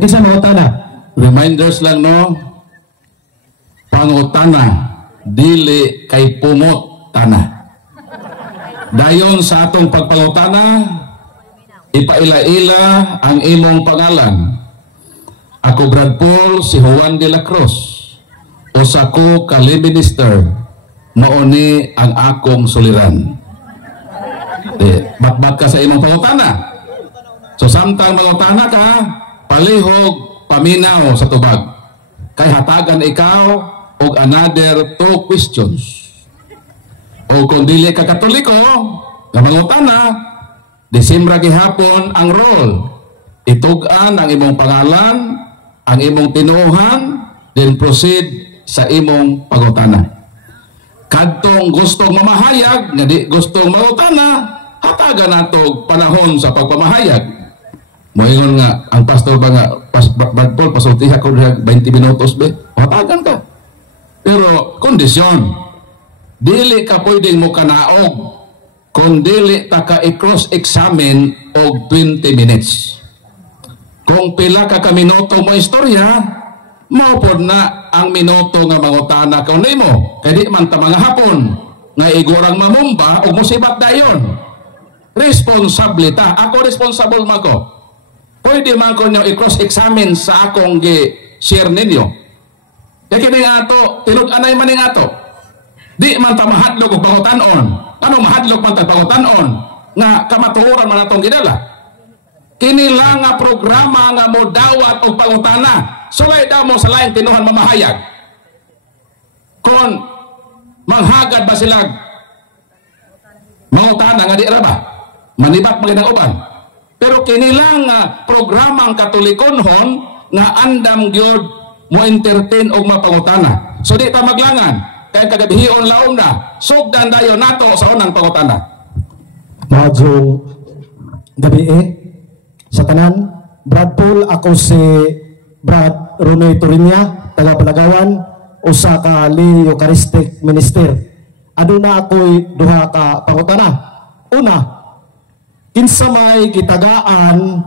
Kinsa mangutana? Reminders lang no. Pangutana dili kay pumot tana. Dayon sa atong pagpangutana, ipaila-ila ang imong pangalan. Ako Brad Paul, si Juan de la Cruz. Usa ko ka minister. Mauni ang akong suliran. Bakbak ka sa imong pangutana. So samtang mangutana ka, palihog paminaw sa tubag. Kay hatagan ikaw og another 2 questions. O kung dili ka Katoliko, nga mangutana, Disimra gihapon ang role. Itug-an ang imong pangalan, ang imong tinuohan, then proceed sa imong pangutana. Kadtong gustong mamahayag, nga di gustong mangutana, hatagan nato panahon sa pagpamahayag. Moingon nga, ang pastor ba nga, Brad Paul, pasultiha ko 20 minutos be, hatagan ka. Pero kondisyon, dili ka pwedeng mo kanaog kung dili ta ka i-cross-examine og 20 minutes. Kung pila ka minuto mo istorya, maupod na ang minuto nga mangutana ka nimo. Kaya di man ta mga hapon nga igurang mamumba o musibat dayon. Responsable ta. Ako responsible mako. Pwede man ko nyo i-cross-examine sa akong gi-share ninyo. Kaya kini nga ato, tinud-anay man nga ato. Di man ta mahadlog og pangutanon. Ano mahadlog man ta pangutanon nga kamatuoran man atong gidala. Kini lang nga programa nga mo dawat og pangutana. Sulay daw mo sa laing tinuhan mamahayag. Kung manghagad ba sila mangutana nga di ra ba? Manibat magandang uban. Pero kini lang nga programang Katolikonhon nga andam gyud mo entertain og mapangutana. So di ta maglangan. Kaya kagabihion laom na, sugdan dayon nato sa unang pangutana. Maadjong gabi sa tanan, Brad Paul, ako si Brad Ronoy Turinya, taga Palagawan, usa ka Lee Eucharistic Minister. Aduna ako'y duha ka pangutana. Una, kinsa may gitagaan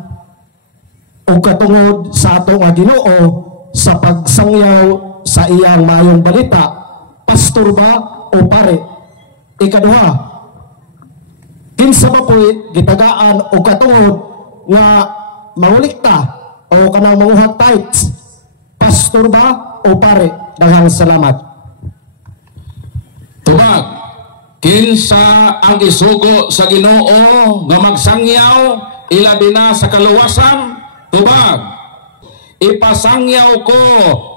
o katungod sa atong Ginoo sa pagsangyaw sa iyang maayong balita, pastor ba o pare? Ikaduha, kinsa ba po'y gitagaan o katungod nga mangulikta o kanang manguhat tithes, pastor ba o pare? Daghang salamat. Tubag, kinsa ang isugo sa Ginoo nga magsangyaw ilabi na sa kaluwasan? Tubag, ipasangyaw ko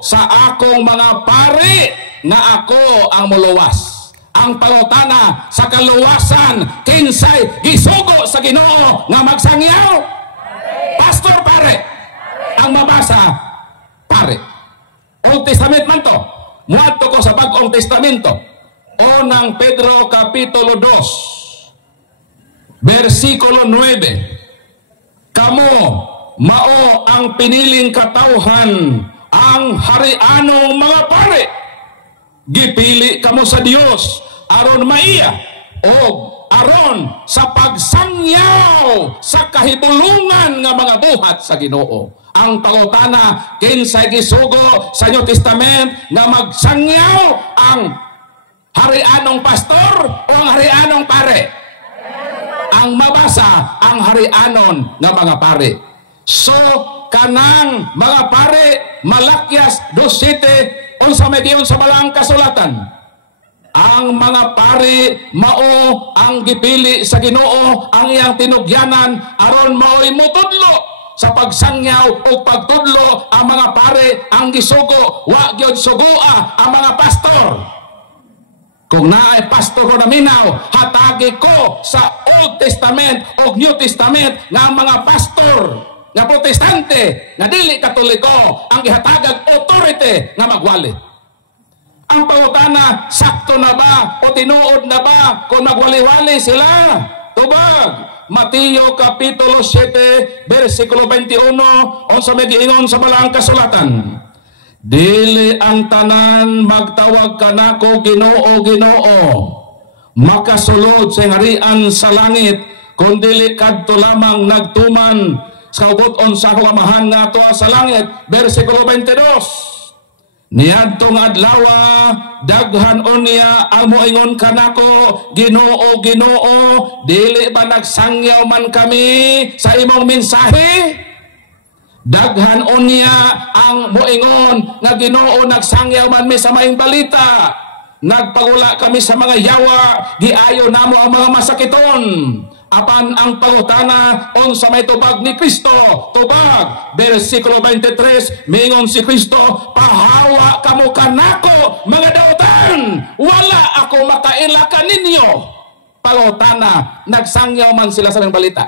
sa akong mga pare na ako ang muluwas. Ang pangutana sa kaluwasan, kinsay gisugo sa Ginoo nga magsangyaw? Pastor pare. Ang mabasa, pare. Old Testament man to. Muadto ko sa Bagong Testamento. Unang Pedro Kapitulo 2 versikulo 9. Kamo mao ang piniling katawhan, ang harianong mga pare. Gipili kamo sa Dios aron maiya o aron sa pagsangyaw sa kahibulungan nga mga buhat sa Ginoo. Ang pangutana, kinsay gisugo sa New Testament na magsangyaw, ang harianong pastor o ang harianong pare? Ang mabasa, ang harianon nga mga pare. So kanang mga pare, Malakyas 2:7, unsa may giyon sa balang kasulatan? Ang mga pare mao ang gipili sa Ginoo, ang iyang tinugyanan aron mao'y mutudlo sa pagsangyaw o pagtudlo. Ang mga pare ang gisugo, wa gyud sugua ang mga pastor. Kung naay pastor ko na minaw, hatagi ko sa Old Testament o New Testament nga mga pastor nga protestante nga dili Katoliko ang gihatagag authority nga magwali. Ang pangutana, sakto na ba o tinuod na ba kung magwali-wali sila? Tubag, Mateo Kapitulo 7 versikulo 21, unsa may giingon sa balang kasulatan? Dili ang tanan magtawag kanako Ginoo, Ginoo, makasulod sa harian sa langit, kung dili kadto lamang nagtuman sa kabut-on sa akong amahan nga ato sa langit. Versikulo 22. Niadtong adlaw daghan unya ang moingon kanako, Ginoo, Ginoo, dili ba nagsangyaw man kami sa imong mensahe? Daghan unya ang moingon nga Ginoo, nagsangyaw man mi sa maayong balita. Nagpagula kami sa mga yawa, giayo namo ang mga masakiton. Apan ang pangutana unsa may tubag ni Kristo? Tubag, versikulo 23, mingon si Kristo, pahawa kamo kanako mga dautan, wala ako makaila kaninyo. Pangutana, nagsangyaw man sila sa mga balita?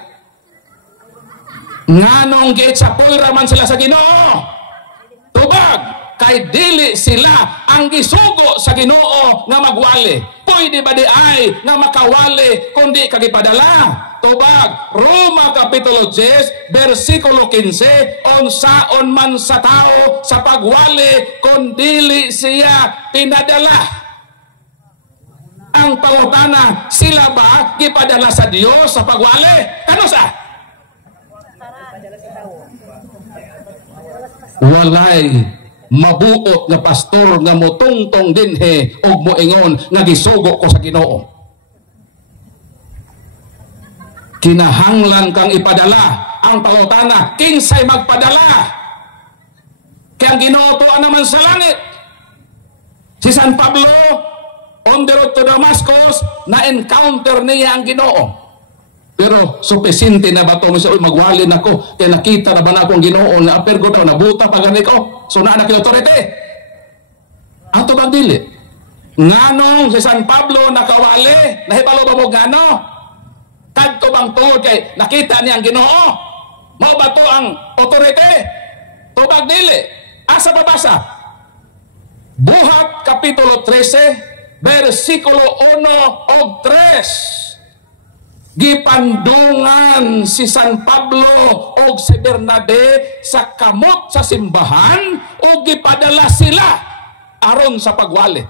Nganong giit sa pulra man sila sa Ginoo? Tubag, kay dili sila ang gisugo sa Ginoo nga magwali. Pwede ba di ay nga makawali kundi kagipadala? Tubag, Roma Kapitulo 10, versikulo 15, unsaon man sa tao sa pagwali kundili siya pinadala. Ang pangutana, sila ba gipadala sa Dios sa pagwali? Ano sa? Walay mabuot nga pastor nga motungtong dinhe og moingon nga gisugo ko sa Ginoo. Kinahanglan kang ipadala. Ang pangutana, kinsay magpadala? Kaya ang Ginoo tuwa naman sa langit. Si San Pablo on the road to Damascus, na-encounter niya ang Ginoo. Pero supisinte na ba ito? Magwali na ko. Kaya nakita na ba na akong Ginoo? Na-apir ko daw, nabuta pa gani ko. So na authority. Ang tubag dili. Nganong si San Pablo nakawali? Nahibalo ba mo gano? Kadto bang tuod kay nakita niya ang Ginoo? Mao ba to ang authority? Tubag dili. Asa babasa? Buhat Kapitulo 13, versikulo 1 og 3. Gipandungan si San Pablo o si Bernabe sa kamot sa simbahan o gipadala sila aron sa pagwali.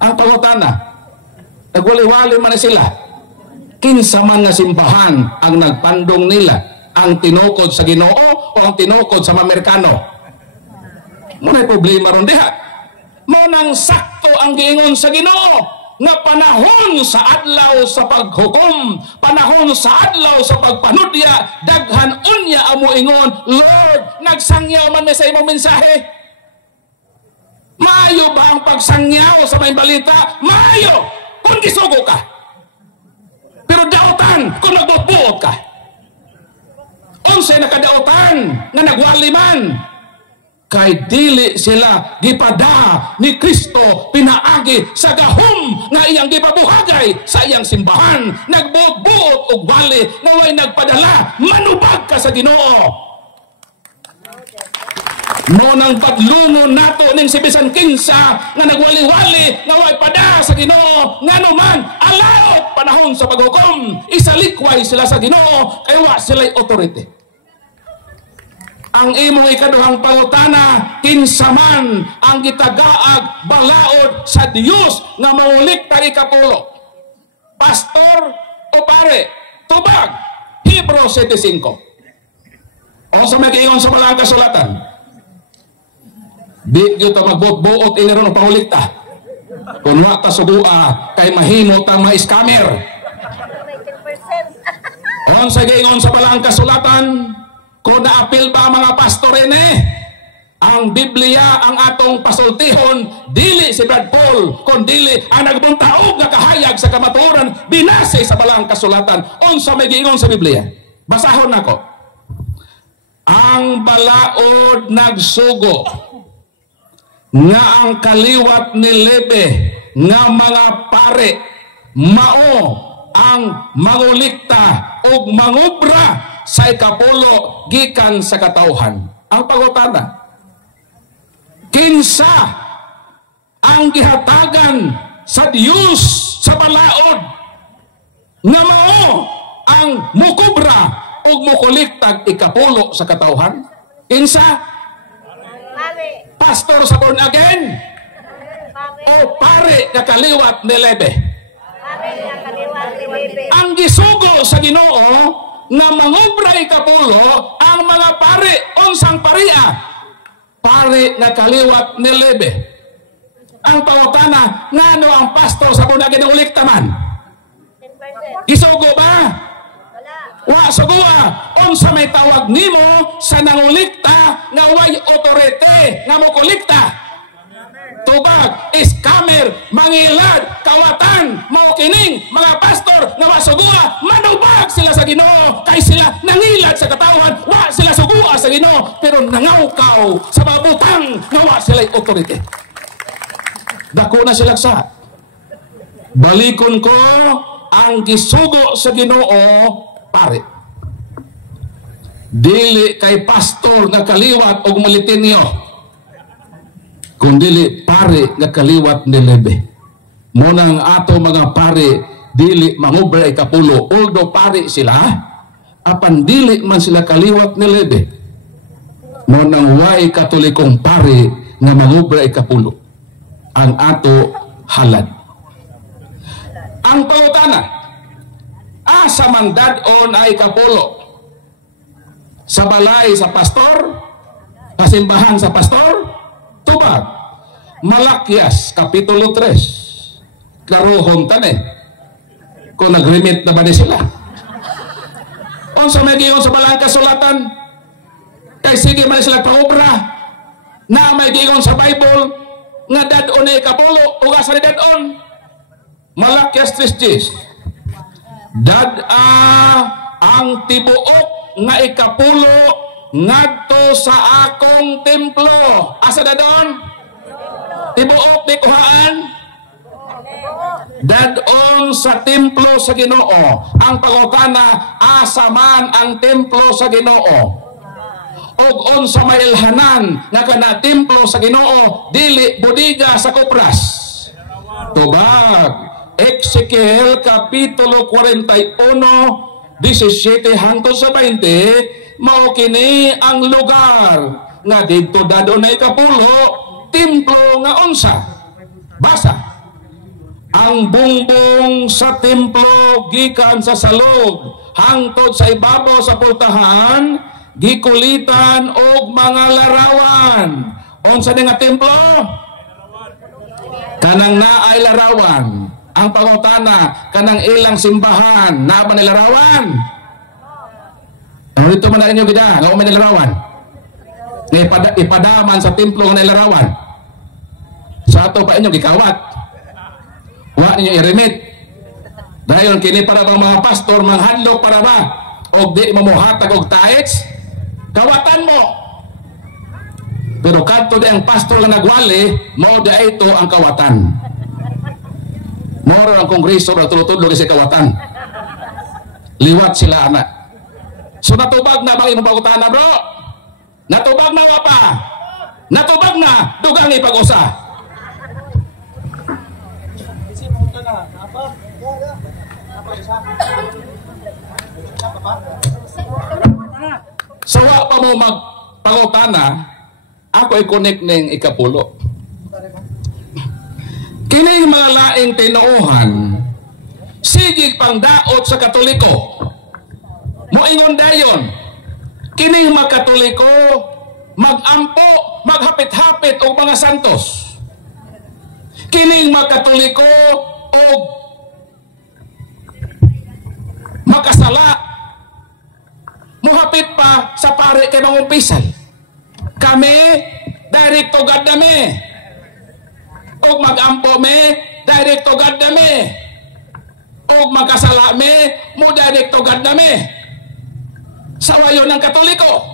Ang pangutana, nagwali-wali man sila. Kinsa man nga simbahan ang nagpandong nila? Ang tinukod sa Ginoo o ang tinukod sa Amerikano? Muna'y problema ron diha. Munang sakto ang giingon sa Ginoo nga panahon sa adlaw sa paghukom, panahon sa adlaw sa pagpanudya, daghan unya amo ingon, Lord, nagsangyaw man mi sa imong mensahe. Maayo ba ang pagsangyaw sa may balita? Maayo kung gisugo ka. Pero dautan kung nagbuot ka. Unsay nakadautan nga nagwali man? Kay dili sila gipada ni Kristo pinaagi sa gahom nga iyang gipabuhagay sa iyang simbahan. Nagbuot-buot og wali nga way nagpadala, manubag ka sa Ginoo. No nang padlungon nato ning si bisan kinsa nga nagwali-wali nga way pada sa Ginoo, nganuman alaot panahon sa paghukom, isalikway sila sa Ginoo kay wa sila'y authority. Ang imong ikaduhang pangutana, kinsa man ang gitagaag balaod sa Dios nga maulikta ikapulo? Pastor o pare? Tubag, Hebrew 7:5. O sa may kaingon sa malang kasulatan, di gyud ta magbuot-buot iniron pangulikta. Kung wa ta sugua kay mahimot ang mga scammer. O sa kaingon sa malang kasulatan, kung naapil ba mga pastore ang Biblia ang atong pasultihon, dili si Brad Paul, kung dili ang nagbuntaog nga kahayag sa kamatuoran, binase sa balang kasulatan. Unsa may giingon sa Biblia? Basahon nako. Ang balaod nagsugo nga ang kaliwat ni Lebe nga mga pare mao ang mangulikta ug mangubra sa ikapulo gikan sa katawhan. Ang pangutana, kinsa ang gihatagan sa Dios sa balaod nga mao ang mukubra ug mukuliktag ikapulo sa katawhan? Kinsa? Pastor sa born again? O pare nga kaliwat ni Lebe? Ang gisugo sa Ginoo nga mangobra ikapulo ang mga pari unsang paria pari nga kaliwat ni Lebe. Ang pangutana ngano ang pastor sa puna ginulikta man isugo ba? Wa sugua unsa may tawag nimo sa nangulikta nga way otorite nga mokulikta. Tubag, scammer, mangilad, kawatan, mao kining mga pastor nga masugua, manubag sila sa Ginoo kay sila nangilad sa katawan, wa sila sugua sa Ginoo pero nangawkaw sa mabutang nga wa sila otorite. Dako na sila sa balikon ko ang gisugo sa Ginoo pare. Dili kay pastor nga kaliwat og malitinyo, kundili pare nga kaliwat ni Lebe. Muna ang ato mga pare dili mangobra ikapulo, although pare sila apan dili man sila kaliwat ni Lebe. Muna ang way katolikong pare nga mangobra ikapulo ang ato halad. Ang pangutana, asa man dadon ay ikapulo? Sa balay sa pastor? Pasimbahan sa pastor? Tubag, Malakyas Kapitulo 3 karuhon tani kung nag-remit na ba ni sila unsa may giyon sa balang kasulatan kay sige man sila paobra na may giyon sa Bible nga dadon ay ikapulo o asa ni dadon. Malakyas 3:10 dad-a ang tibuok nga ikapulo ngadto sa akong templo. Asa dadon? Tibuok di kuhaan dadon sa templo sa Ginoo. Ang pangutana, asa man ang templo sa Ginoo? Og unsa may ilhanan nga kana templo sa Ginoo dili bodega sa kupras. Tubag, Ezekiel Kapitulo 41 17 hangtod sa 20, mao kini ang lugar nga didto dadon na ikapulo, templo nga unsa? Basa. Ang bungbong sa templo gikan sa salog hangtod sa ibabaw sa pultahan gikulitan og mga larawan. Unsa ni nga templo? Kanang naay larawan. Ang pangutana, kanang ilang simbahan na ba nilarawan? Dito man na inyo gida, nga may nilarawan. Ipadaman sa templo nga nilarawan. Sa ato pa inyo gikawat. Wa ninyo i-remit. Dahil kini para bang mga pastor manghandog para ba? O di mamuhatag og taets? Kawatan mo. Pero kadto di ang pastor nga nagwali, mao di ito ang kawatan. Moro ang kongreso na tulutulog sa kawatan. Liwat sila anak. So natubag na bang imong pangutana bro? Natubag na wa pa? Natubag na dugang ipag-usa. So wa pa mo magpangutana, ako i-connect ning ikapulo. Kini mga laing tinuohan sige pang daot sa Katoliko. Moingon dayon kini mga Katoliko magampo, maghapit-hapit og mga santos. Kini mga Katoliko og makasala muhapit pa sa pare kay mangumpisal. Kami direct to God nami. Og magampo me, direct to God nami. Og magkasala me, mo direct to God nami. Sawayon ng Katoliko.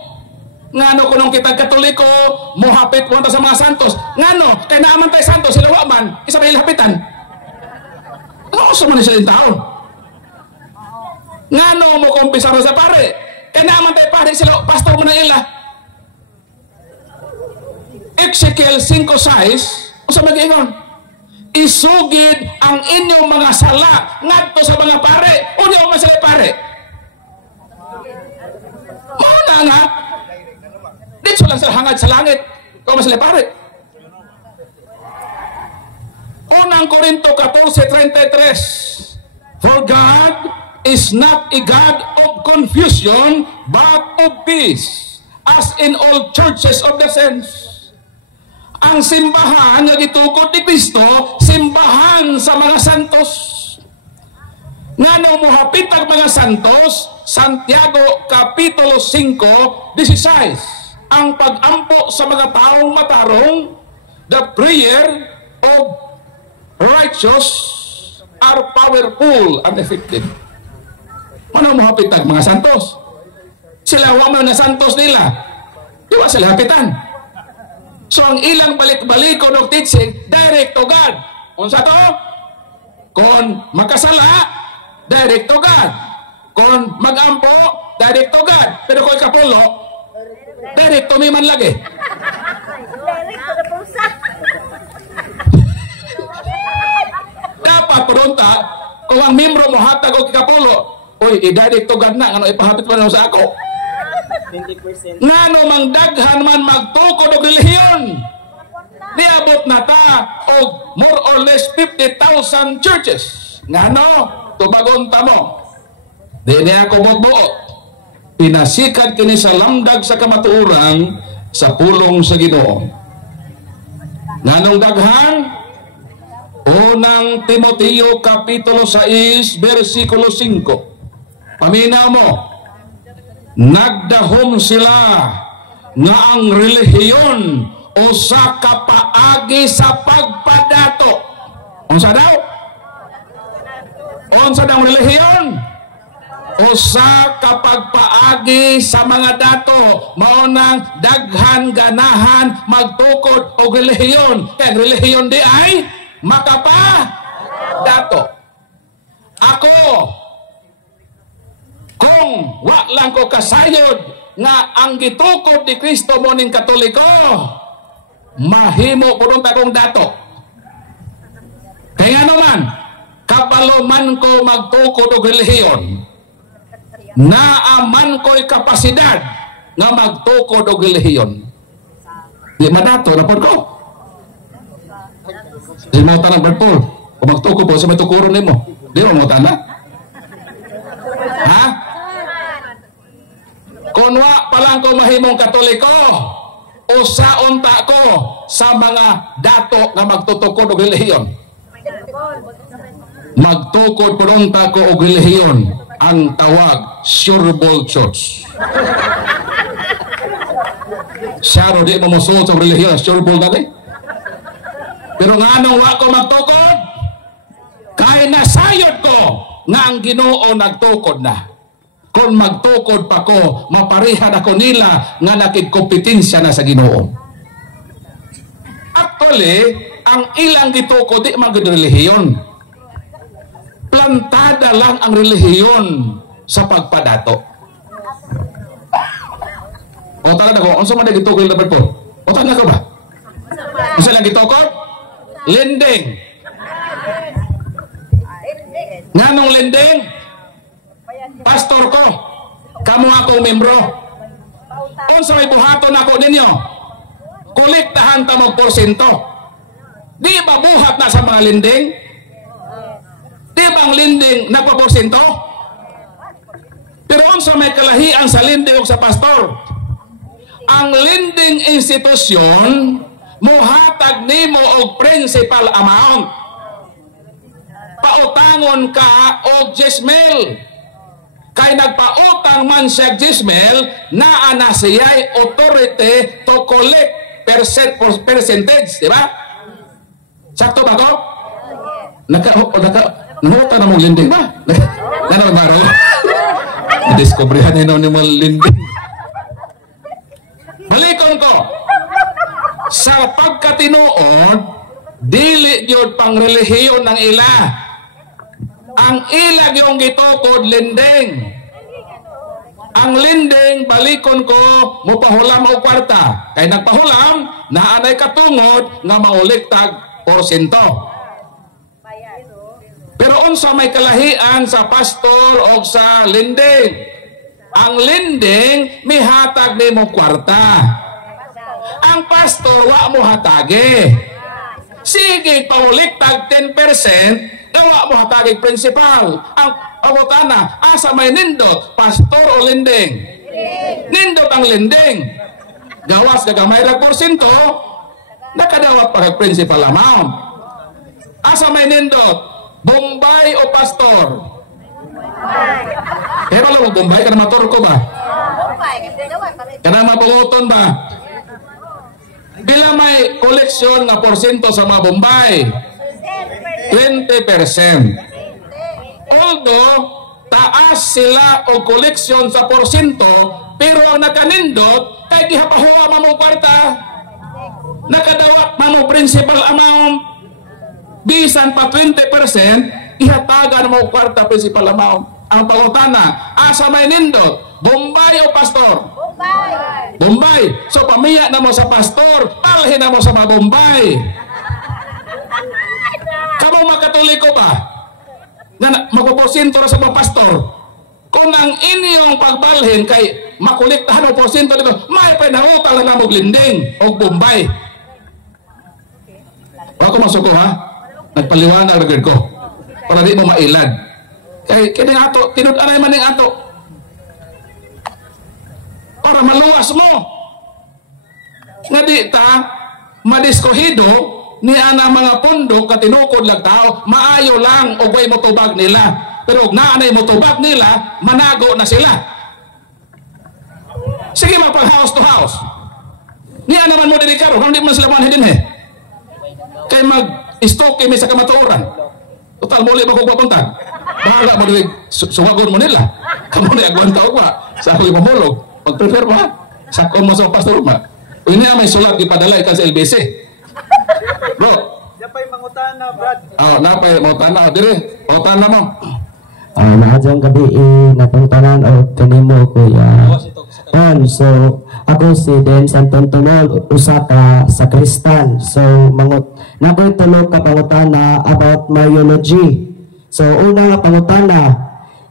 Ngano kunong kita Katoliko, muhapit punta sa mga santos. Ngano, kay naaman tayo santos, sila waman, isa may lapitan. Ano sa man siya yung taon? Ngano mo kumpisaro sa pare? Kay naaman tayo pare, sila pastor mo na ila. Ezekiel 5:6 sa mag-ingon, isugid ang inyong mga sala ngadto sa mga pare. Unya man sila pare. Muna nga dito lang sa hangad sa langit kung man sila pare. Unang Korinto 14:33, for God is not a God of confusion, but of peace, as in all churches of the saints. Ang simbahan nga gitukod ni Kristo, simbahan sa mga santos. Ngano mohapit ang mga santos, Santiago Kapitulo 5:16, ang pag-ampo sa mga taong matarong, the prayer of righteous are powerful and effective. Ano mohapit ang mga santos? Sila wa man na santos nila, di ba sila hapitan? So ang ilang balik-balikon ng teaching, direct to God. Unsa to? Kung magkasala, direct to God. Kung mag-ampo, direct to God. Pero kung ikapulo, direct to me man lagi. Direct to the pusa. Dapat purunta, kung ang membro mo hatag o ikapulo, uy, i-direct to God na, ano ipahapit pa na sa ako. 20%. Ngano mang daghan man magtukod og relihiyon. Niabot na ta og more or less 50,000 churches. Ngano? Tubagon ta mo. Di niya ako magbuot. Pinasikat kini sa lamdag sa kamatuoran sa pulong sa Ginoo. Nganong daghan? Unang Timoteo Kapitulo 6 versikulo 5. Paminaw mo. Nagdahom sila nga ang relihiyon o sa kapaagi sa pagpadato. Unsa daw? Unsa daw relihiyon? O sa kapagpaagi sa mga dato, maunang daghan ganahan magtukod og relihiyon. Kaya relihiyon di ay makapadato. Ako, kung wa lang ko kasayod nga ang gitukod ni Kristo mo ning Katoliko, mahimo pudong takong dato. Kaya naman, kapaluman ko magtukod og relihiyon, naaman ko'y kapasidad nga magtukod og relihiyon. Di madato na po ko. Di mo tanang Bertol, kung magtukod po sa may tukuron nimo, di mo tanang? Ha? Kung wa palang ko mahimong Katoliko, o sa unta ko sa mga dato nga magtutukod og relihiyon. Magtukod purunta ko og relihiyon, ang tawag Sureball Church. Saro di mo mosuot sa relihiyon, Sureball na di. Pero nga nung wa ko magtukod, kay nasayod ko nga ang Ginoo nagtukod na. Kung magtukod pa ko, maparihan ako nila nga nakigkompetensya na sa Ginoo. Actually, ang ilang gitukod di magud relihiyon. Plantada lang ang relihiyon sa pagpadato. O tala na ko, unsa man gitukod na po? O tala ka ba? Unsa lang gitukod? Lending. Nganong lending? Pastor ko, kamo akong membro. Unsa may buhaton ako ninyo? Kolektahan ta mo porsyento. Di ba buhat na sa mga lending? Di ba ang lending nagpa-porsyento? Pero unsa may kalahian sa lending o sa pastor? Ang lending institusyon muhatag nimo og principal amount. Pautangon ka og 10,000. Kay nagpautang man siya 10,000, naa na siya'y authority to collect percentage, di ba? Sakto ba ko? Nahuta na mong lending ba? Nanaw maro? Diskobrihan na ni mong lending. Balikon ko, sa pagkatinuod, dili yun pang relihiyon ng ila. Ang ilag yung gitukod, lending. Ang lending, balikon ko, mupahulam o kwarta. Kaya nagpahulam, naanay katungod nga mauliktag porsyento. Pero unsa may kalahian sa pastor o sa lending? Ang lending, may hatag ni mo kwarta. Ang pastor, wa mo hatagi. Sige, pauliktag 10%, gawa mo hatagig principal. Pangutana, asa may nindot, pastor o lending? Nindot ang lending. Gawas gagamay lang porsyento, nakadawat pa kag principal amount. Asa may nindot, Bombay o pastor? Pero lang Bombay, kana matur ko ba? Kana mapunguton ba? Bila may koleksyon nga porsyento sa mga Bombay? 20%. Although, taas sila o koleksyon sa porsyento, pero ang nakanindot, kay gihapahuwa mamong kwarta, nakadawat mamong principal amount, bisan pa 20%, ihatagan mo kwarta principal amount. Ang pangutana, asa may nindot? Bombay o pastor? Bombay. Bombay. So pamiya na mo sa pastor, palhin na mo sa mga Bombay. Kamu makatoliko ba? Na magpoporsyento sa mga pastor. Kung ang inyong pagbalhin kay makolektahan o porsyento dito, may pinahutang na mo linding o Bombay. Ako masuko ha? Nagpaliwanag agad ko para di mo mailad. Kay kining ato, tinud-anay man ning ato. Para maluwas mo. Nga di ta madiskohido ni ana mga pundo katinukod lang tao, maayo lang og way motubag nila. Pero og naanay motubag nila, manago na sila. Sige mapag house to house. Niya naman mo diri karon, hindi man sila man din eh. Kay mag-stock kami sa kamatuoran. Total muli ba kog papuntag? Bahala mo diri suwagon mo nila. Kamo ni agwan tao ba? Sa ako ipamulog. Pag-prepare ba? Sakon mo sa pastor ba? O ini may sulat ipadala ikan sa LBC. Bro. Napay mangutana, Brad. Napay mangutana. Dire, mangutana mo. Naadjang gabi napuntanan o kanimo kuya. So ako si Den Santon Tunol, usa ka sakristan. So nakoy tulo ka pangutana about myology. So una nga pangutana,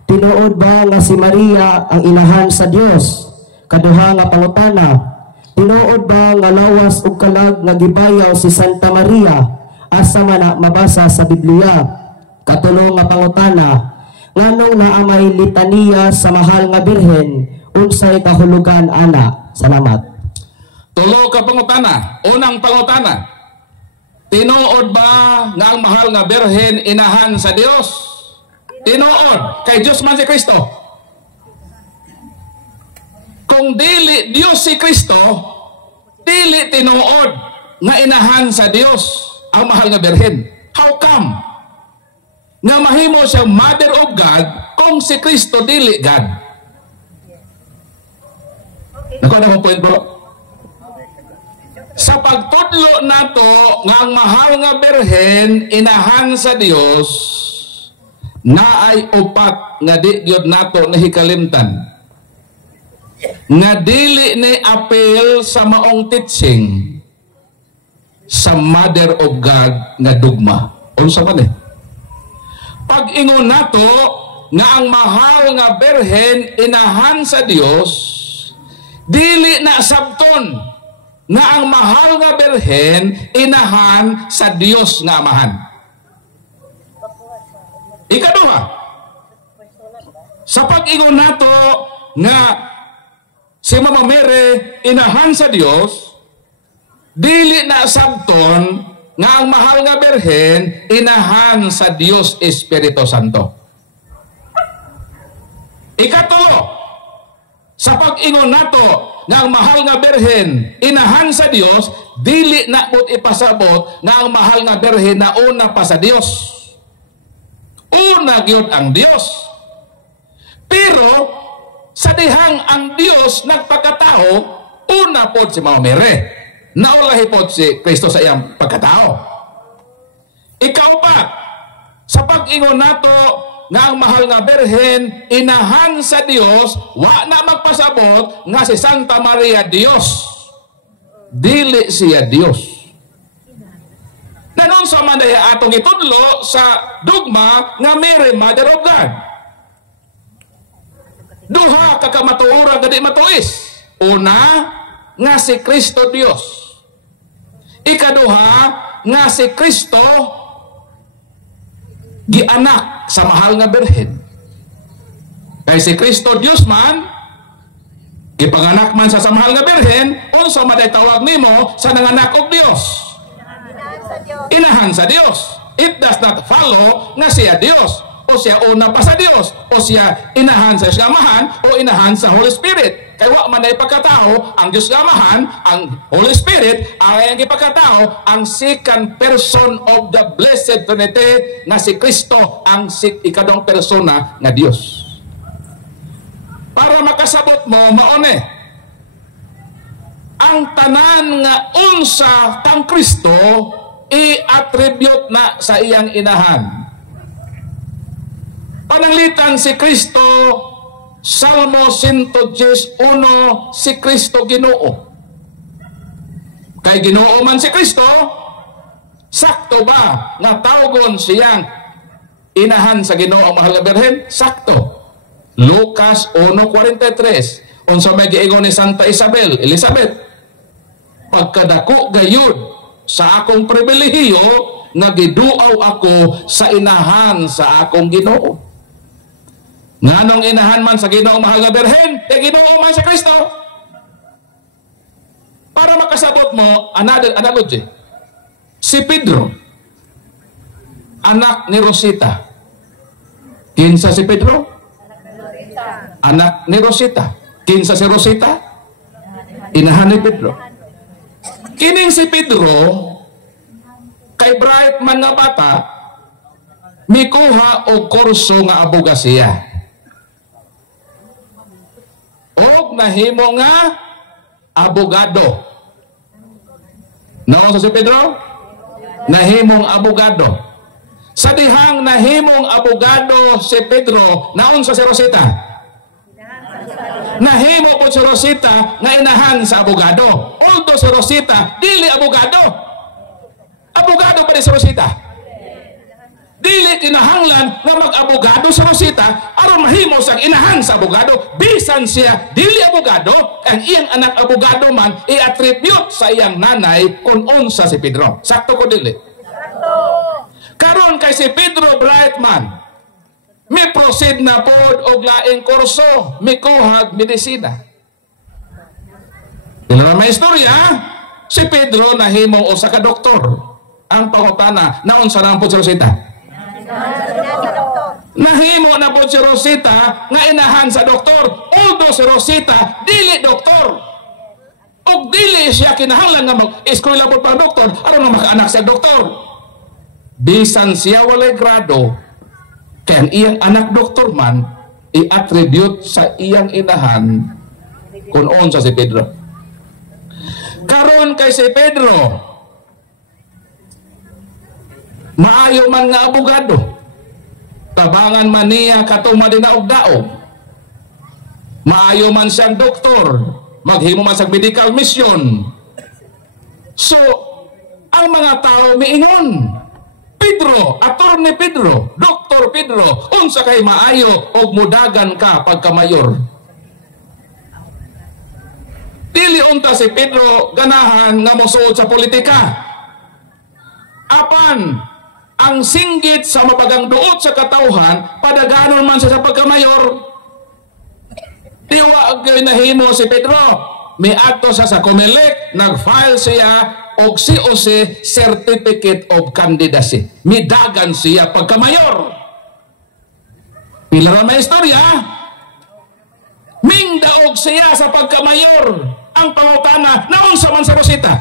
tinuod ba nga si Maria ang inahan sa Dios? Kaduha nga pangutana, tinuod ba nga lawas ug kalag nga gibayaw si Santa Maria asa man mabasa sa Biblia? Katulo nga pangutana, nganong naamay litaniya sa mahal nga birhen unsay kahulugan ana? Salamat. Tulo ka pangutana. Unang pangutana, tinuod ba nga ang mahal nga birhen inahan sa Dios? Tinuod kay Dios man si Kristo. Kung dili Dios si Kristo, dili tinuod nga inahan sa Dios ang mahal nga birhen. How come? Nga mahimo siya Mother of God kung si Kristo dili God. Nakuha na mo point bro. Sa pagtudlo nato nga ang mahal nga birhen inahan sa Dios, naay upat nga di gyud nato nahikalimtan. Nga dili ni apel sa maong teaching sa Mother of God nga dogma. Unsa man eh? Pag-ingon nato nga ang mahal nga birhen inahan sa Dios, dili na sabton nga ang mahal nga birhen inahan sa Dios nga amahan. Ikaduha, sa pag-ingon nato nga si Mama Mary inahan sa Dios, dili na sabton nga ang mahal nga birhen inahan sa Dios Espiritu Santo. Ikatulo, sa pag-ingon nato nga ang mahal nga birhen inahan sa Dios, dili na pud ipasabot nga ang mahal nga birhen na una pa sa Dios. Una gyud ang Dios. Pero sa dihang ang Dios nagpagkatao, una pod si Mama Mary. Naulahi pod si Kristo sa iyang pagkatao. Ikaw pa, sa pag-ingon nato nga ang mahal nga birhen inahan sa Dios, wa na magpasabot nga si Santa Maria Dios. Dili siya Dios. Nanon sa mandaya atong itudlo sa dogma nga Mary Mother of God. Duha ka kamatuoran gadi matuis. Una, nga si Kristo Dios. Ikaduha, nga si Kristo gianak sa mahal nga birhen. Kay si Kristo Dios man, gipanganak man sa samahal nga birhen, unsa man ay tawag nimo sa nanganak og Dios? Inahan sa Dios. It does not follow nga siya Dios, o siya una pa sa Dios, o siya inahan sa Amahan, o inahan sa Holy Spirit. Kay wa man ay pagkatao ang Dios nga Amahan, ang Holy Spirit ang ipagkatao, ang second person of the Blessed Trinity nga si Kristo ang ikadong persona nga Dios. Para makasabot mo maone ang tanan nga unsa tang Kristo i-attribute na sa iyang inahan. Pananglitan si Kristo, Salmo 111, si Kristo Ginoo. Kay Ginoo man si Kristo, sakto ba nga tawgon siyang inahan sa Ginoo ang mahal nga birhen? Sakto. Lucas 1:43, unsa may giingon ni Santa Elizabeth, pagkadako gayud sa akong pribilehiyo nga giduaw ako sa inahan sa akong Ginoo. Nganong inahan man sa Ginoo mahal nga birhen, kay Ginoo man sa Kristo. Para makasabot mo another analogy, si Pedro, anak ni Rosita. Kinsa si Pedro? Anak ni Rosita. Kinsa si Rosita? Inahan ni Pedro. Kining si Pedro, kay bright man nga bata, mikuha og kurso nga abogasiya. Og nahimo nga abogado. Naon sa si Pedro? Nahimong abogado. Sa dihang nahimong abogado si Pedro, naon sa si Rosita? Nahimo po si Rosita nga inahan sa abogado. Although si Rosita dili abogado. Abogado pa rin si Rosita. Dili kinahanglan nga mag-abogado sa Rosita aron mahimo sang inahan sa abogado. Bisan siya dili abogado, ang iyang anak abogado man i-attribute sa iyang nanay kung unsa si Pedro. Sakto ko dili? Sakto. Karon kay si Pedro Brightman, may proceed na pod og laing kurso, may kuhag medisina. Ila may istorya, si Pedro nahimo usa ka doktor. Ang pangutana, naon sa nang pod si Rosita? Nahimo na pod si Rosita nga inahan sa doktor. Although si Rosita dili doktor. Og dili siya kinahanglan nga mag-eskwela pod para doktor, aron nga makaanak sa doktor. Bisan siya walay grado, kaya ang iyang anak doktor man, i-attribute sa iyang inahan kung unsa si Pedro. Karon kay si Pedro, maayo man nga abogado, tabangan man niya katuma din na og daog. Maayo man siyang doktor, maghimo man sa medical mission. So, ang mga tao miingon, Pedro, Attorney Pedro, Dr. Pedro, unsa kay maayo og mudagan ka pagkamayor. Dili unta si Pedro ganahan nga mosuod sa politika. Apan ang singgit sa mapagangduot sa katawhan, padaganon man siya sa pagkamayor. Diwa gyud nahimo si Pedro. Miadto siya sa Comelec, nag-file siya og COC Certificate of Candidacy. Midagan siya pagkamayor. Pila ra may istorya? Mingdaog siya sa pagkamayor. Ang pangutana, naunsa man sa Rosita?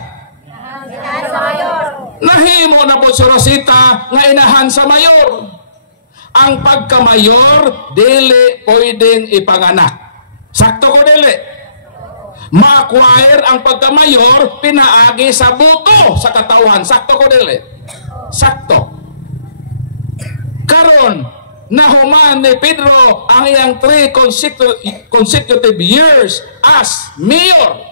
Nahimo na po si Rosita nga inahan sa mayor. Ang pagkamayor dili pwedeng ipanganak. Sakto ko dili. Ma-acquire ang pagkamayor pinaagi sa buto sa katawhan. Sakto ko dili. Sakto. Karon nahuman ni Pedro ang iyang 3 consecutive years as mayor.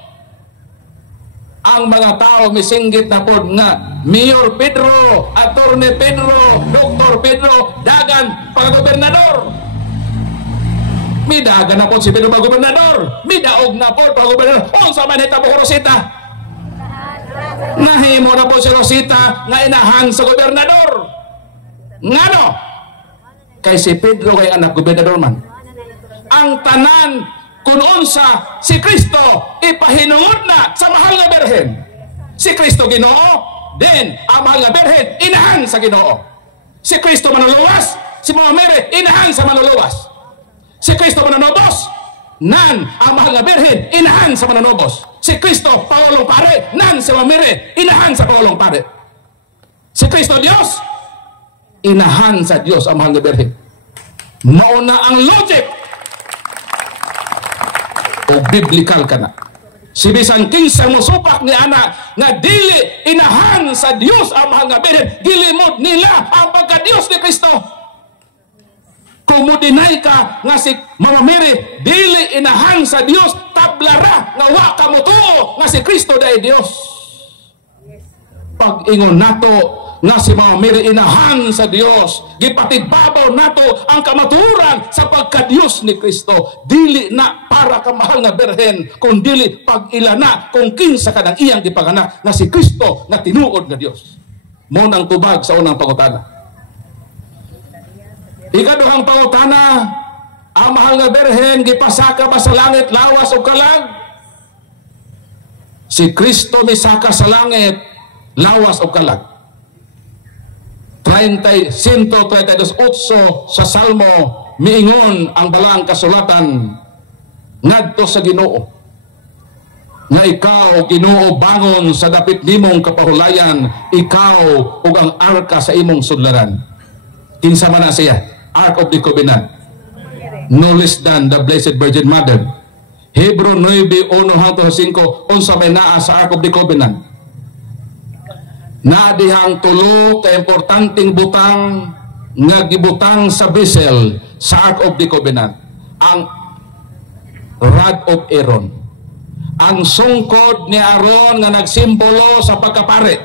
Ang mga tao misinggit na pod nga Mayor Pedro, Attorney Pedro, Dr. Pedro, dagan paggobernador. Midagan na po si Pedro pag-gobernador. Midaog na po pag-gobernador. Unsa man hitabo ko Rosita? Nahimo na po si Rosita nga inahan sa gobernador. Ngano? Kay si Pedro kay anak gobernador man. ang tanan kung unsa si Kristo ipahinungod na sa mahal nga Birhen. Si Kristo Ginoo, then ang mahal nga Birhen inahan sa Ginoo. Si Kristo manuluwas, si Mama Mary inahan sa manuluwas. Si Kristo manunobos, nan ang mahal nga Birhen inahan sa manunobos. Si Kristo Pangulong Pare, nan si Mama Mary inahan sa Pangulong Pare. Si Kristo Dios, inahan sa Dios ang mahal nga Birhen. Mauna ang logic o biblical ka na. Si bisan kinsa mo supak ni ana nga dili inahan sa Dios ang mahal nga Birhen, gilimod nila ang pagka-Dios ni Kristo. Kung mo deny ka nga si Mama Mary dili inahan sa Dios, tablara nga wa ka mo tuo nga si Kristo dai Dios. Pag ingon nato nga si Mama Mary inahan sa Dios, gipatidbabaw nato ang kamaturan sa pagka-Dios ni Kristo, dili na para ka mahal nga Birhen, kung dili pag ilana kung kinsa ka ng iyang gipanganak na si Kristo na tinuod nga Dios. Mo nang tubag sa unang pangutana. Ikaduhang pangutana, ang mahal nga Birhen gipasaka ba sa langit lawas o kalag? Si Kristo ni saka sa langit lawas o kalag. 132:8 sa Salmo miingon ang balang kasulatan ngadto sa Ginoo nga ikaw Ginoo bangon sa dapit nimong kapahulayan, ikaw ug ang arka sa imong sudlaran. Kinsa man na siya? Ark of the Covenant, no less than the Blessed Virgin Mother. Hebrew 9:1-5 unsa may naa sa Ark of the Covenant. Na dihang tulo ka importanteng butang nga gibutang sa vessel sa Ark of the Covenant, ang rod of Aaron, ang sungkod ni Aaron nga nagsimbolo sa pagkapare.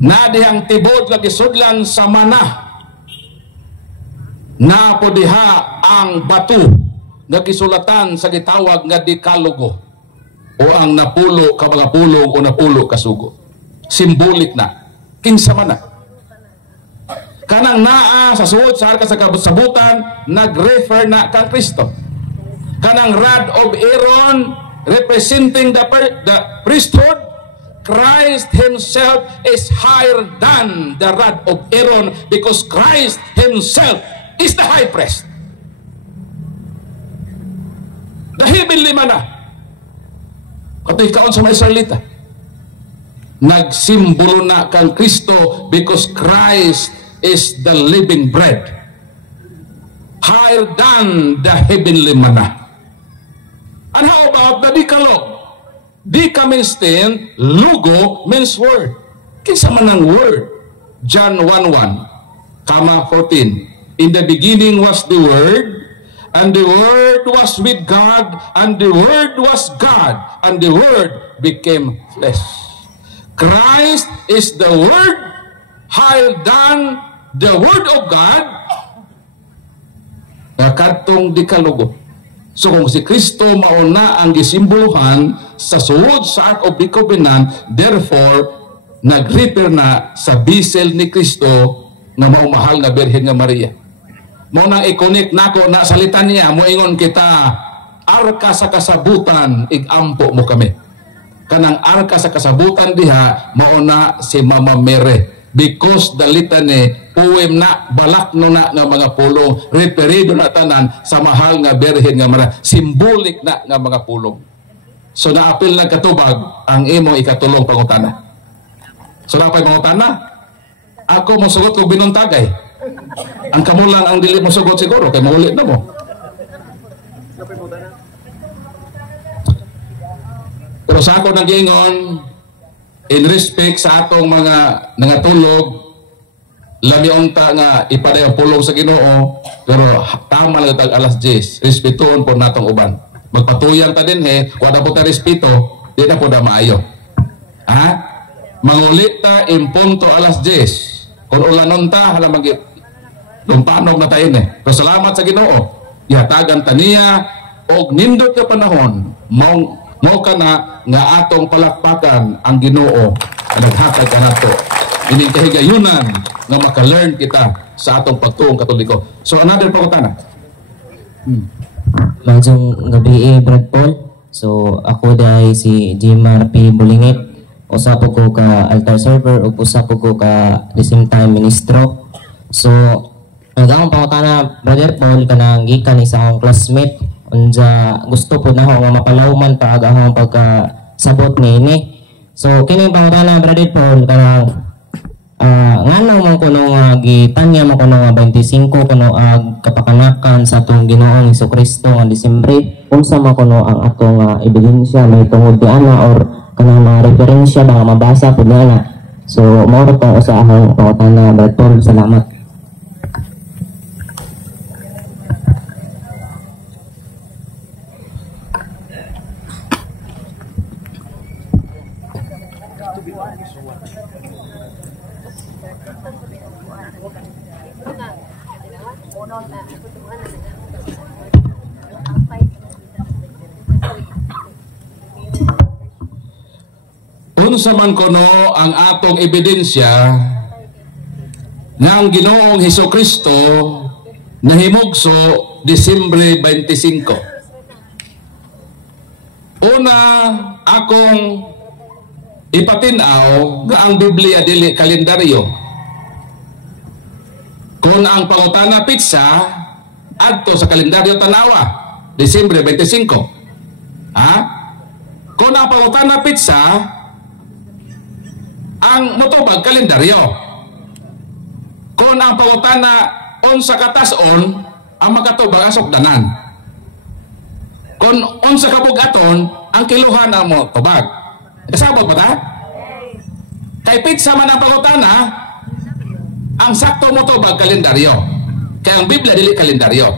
Na dihang tibod nga gisudlan sa manah, na po diha ang bato nga gisulatan sa gitawag nga dekalogo o ang napulo ka mga pulong o napulo ka sugo. Simbolik na kinsa man na kanang naa sa suod sa arka sa kasabutan, nag-refer na kang Kristo. Kanang rod of Aaron representing the priesthood, Christ himself is higher than the rod of Aaron because Christ himself is the high priest. The heavenly manna. Katoy kaon sa mga Israelita, nagsimbolo na kang Kristo because Christ is the living bread, higher than the heavenly manna. And how about the Decalogue? Dika means 10, lugo means word. Kinsa man ang word? John 1:1, 14. In the beginning was the Word, and the Word was with God, and the Word was God, and the Word became flesh. Christ is the Word, higher than the Word of God, katong Decalogo. So kung si Kristo mauna ang gisimboluhan sa suod sa Ark of the Covenant, therefore nag-refer na sa bisel ni Kristo na maumahal na Birhen nga Maria. Mo nang ikonik nako na salita niya, mo ingon kita, arka sa kasabutan, igampo mo kami. Kanang arka sa kasabutan diha, mauna si Mama Mary. Because the litany, puwem na, balak no na nga mga pulong, referido na tanan sa mahal nga Birhen nga Maria. Simbolik na nga mga pulong. So naapil na katubag, ang imo ikatulong pangutana. So napay pangutana, ako mo sugot kong binuntagay. Ang kamulang ang dili mo sugot siguro kay maulit na mo. Pero sa ako nag-ingon in respect sa atong mga nangatulog, labi unta nga ipaday ang pulong sa Ginoo, pero tama lang tag alas 10. Respetuon po natong uban. Magpatuyan ta din wala po ta respeto, di na po na maayo. Ha? Mangulit ta in punto alas 10. Kung ulanon ta hala lumpanog na tayo Pero salamat sa Ginoo. Ihatagan ta niya og nindot ka panahon mo ka na nga atong palakpakan ang Ginoo na naghatag kanato. Ining kahigayunan nga maka-learn kita sa atong pagtuong Katoliko. So another pangutana. Maayong gabi Brad Paul. So ako dahil si Jimar P. Bulingit. Usa po ko ka altar server ug usa po ko ka the same time ministro. So ang akong pangutana Brother Paul kanang gikan ni sa akong classmate unja gusto po na ako nga mapalawman pa ang akong pagkasabot niini. So kini pangutana Brother Paul kanang ngano man kuno nga gitanya mo kuno nga 25 kuno ang kapakanakan sa atong Ginoong Hesukristo nga Disyembre unsa man kuno ang atong ebidensya may tungod diana or kanang mga referensya ba mabasa pud na. So mao ra pa sa akong pangutana Brother Paul. Salamat. Unsa man kuno ang atong ebidensya nga ang Ginoong Hesukristo nahimugso Disyembre 25. Una akong ipatinaw nga ang Biblia dili kalendaryo. Kung ang pangutana pizza adto sa kalendaryo tanawa Disyembre 25. Kung ang pangutana pizza ang motubag kalendaryo. Kung ang pangutana unsa katason ang makatubag asok danan. Kung unsa kabugaton ang kiluhan ang motubag. Kasabot ba ta? Kay pizza man ang pangutana ang sakto motubag kalendaryo. Kaya ang Biblia dili kalendaryo.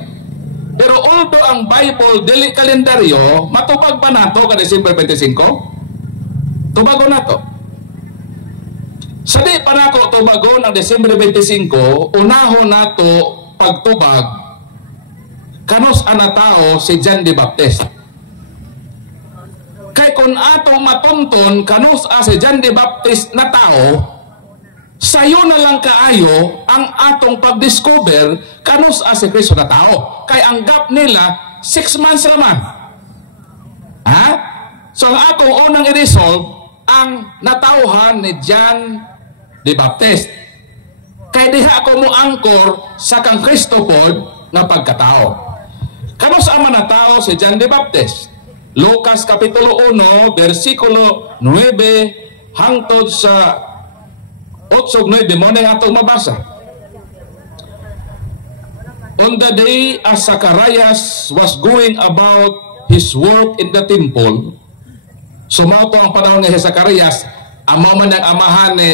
Pero although ang Bible dili kalendaryo, matubag pa nato ka December 25? Tubago nato. Sa di pa nako tubagon ang December 25, unahon nato pagtubag kanos ana tao si John the Baptist. Kay kung atong matunton kanos si John the Baptist na tao, sayo na lang kaayo ang atong pagdiscover kanos si Kristo na tao. Kay ang gap nila 6 months naman. So ang atong unang i-resolve ang natauhan ni John the Baptist. Kaya diha ako mo angkor sa kang Kristo pod na pagkatao. Kano sa ama na tao si John the Baptist? Lucas kapitulo 1 versikulo 9 hangtod sa 8-9 mo na atong mabasa. On the day as Zacharias was going about his work in the temple, sumato ang panahon ni Zacharias, amaw man ang amahan ni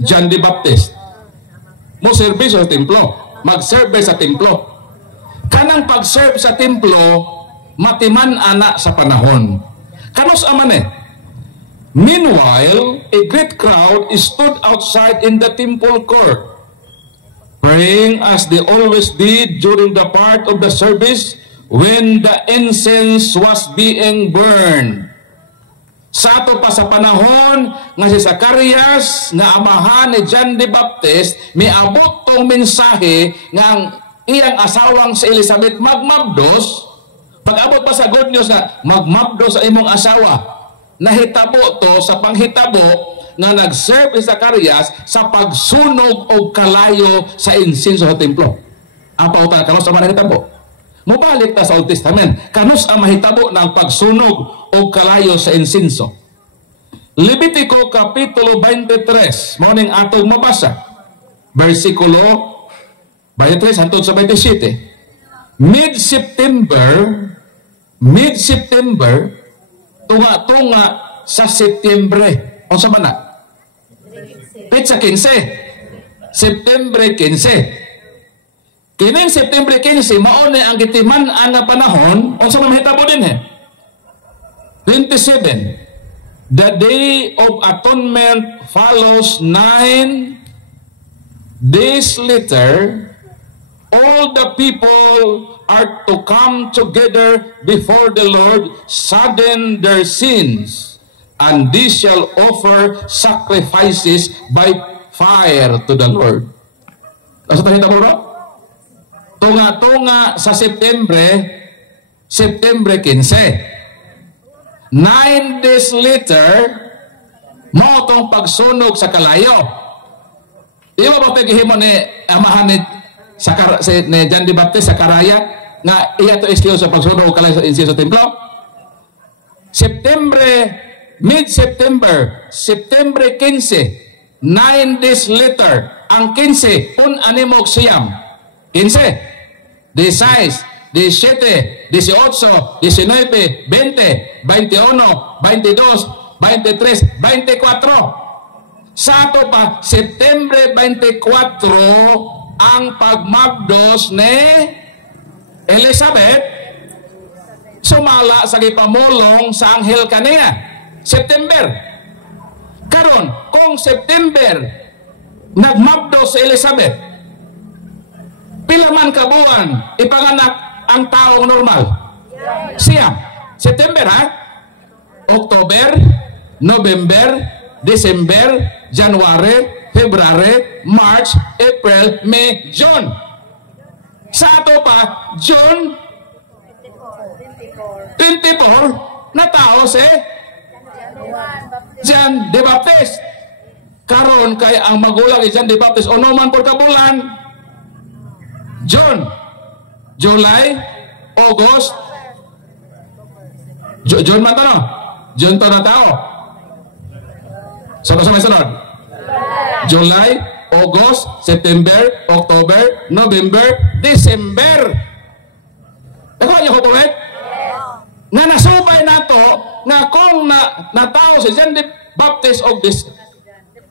John the Baptist. Mo servisyo sa templo, mag-serve sa templo. Kanang pag-serve sa templo, matiman ana sa panahon. Kanos aman eh. Meanwhile, a great crowd stood outside in the temple court, praying as they always did during the part of the service when the incense was being burned. Sa ato pa sa panahon nga si Zacarias nga amahan ni John the Baptist miabot tong mensahe nga ang iyang asawang si Elizabeth magmabdos. Pag-abot pa sa good news na magmabdos sa imong asawa, nahitabo to sa panghitabo nga nag-serve si Zacarias sa pagsunog og kalayo sa insenso sa templo. Ang pautan kanos sa nahitabo. Mubalik ta sa Old Testament, kanos ang mahitabo ng pagsunog o kalayo sa insenso. Levitico kapitulo 23, morning atong mabasa. Versikulo 23 hangtod sa 27. Mid-September, tunga-tunga sa Setyembre. O sa mana? Petsa 15. Septembre 15. Kining September 15, maone ang gitiman na panahon, o sa mahitabo din 27. The Day of Atonement follows 9 days later. All the people are to come together before the Lord, sadden their sins, and they shall offer sacrifices by fire to the Lord. Asa tayo mo? tunga-tunga sa September 15. 9 days later, mo tong pagsunog sa kalayo. Di ba ba paghihimo ni amahan ni John the Baptist sa Karaya nga iya to iskiyo sa pagsunog kalayo sa insiyo sa templo? Mid-September, September 15, 9 days later, ang 15, animog siyam. 15, 16, 17, 18, 19, 20, 21, 22, 23, 24. Sa ato pa, September 24, ang pagmagdos ni Elizabeth, sumala sa gipamulong sa anghel kaniya. September. Karon, kung September, nagmagdos si Elizabeth, pila man ka buwan ipanganak ang taong normal? Siyam. September, ha? October, November, December, January, February, March, April, May, June. Sa ato pa, June 24 na tao si John the Baptist. Karon kay ang magulang ni John the Baptist uno man por kabulan. June, July, August, June man to, no? June to na tao. Sama-sama sunod. July, August, September, October, November, December. Nakuha niyo ko po, nga nasubay na to, nga kung natao si John the Baptist of this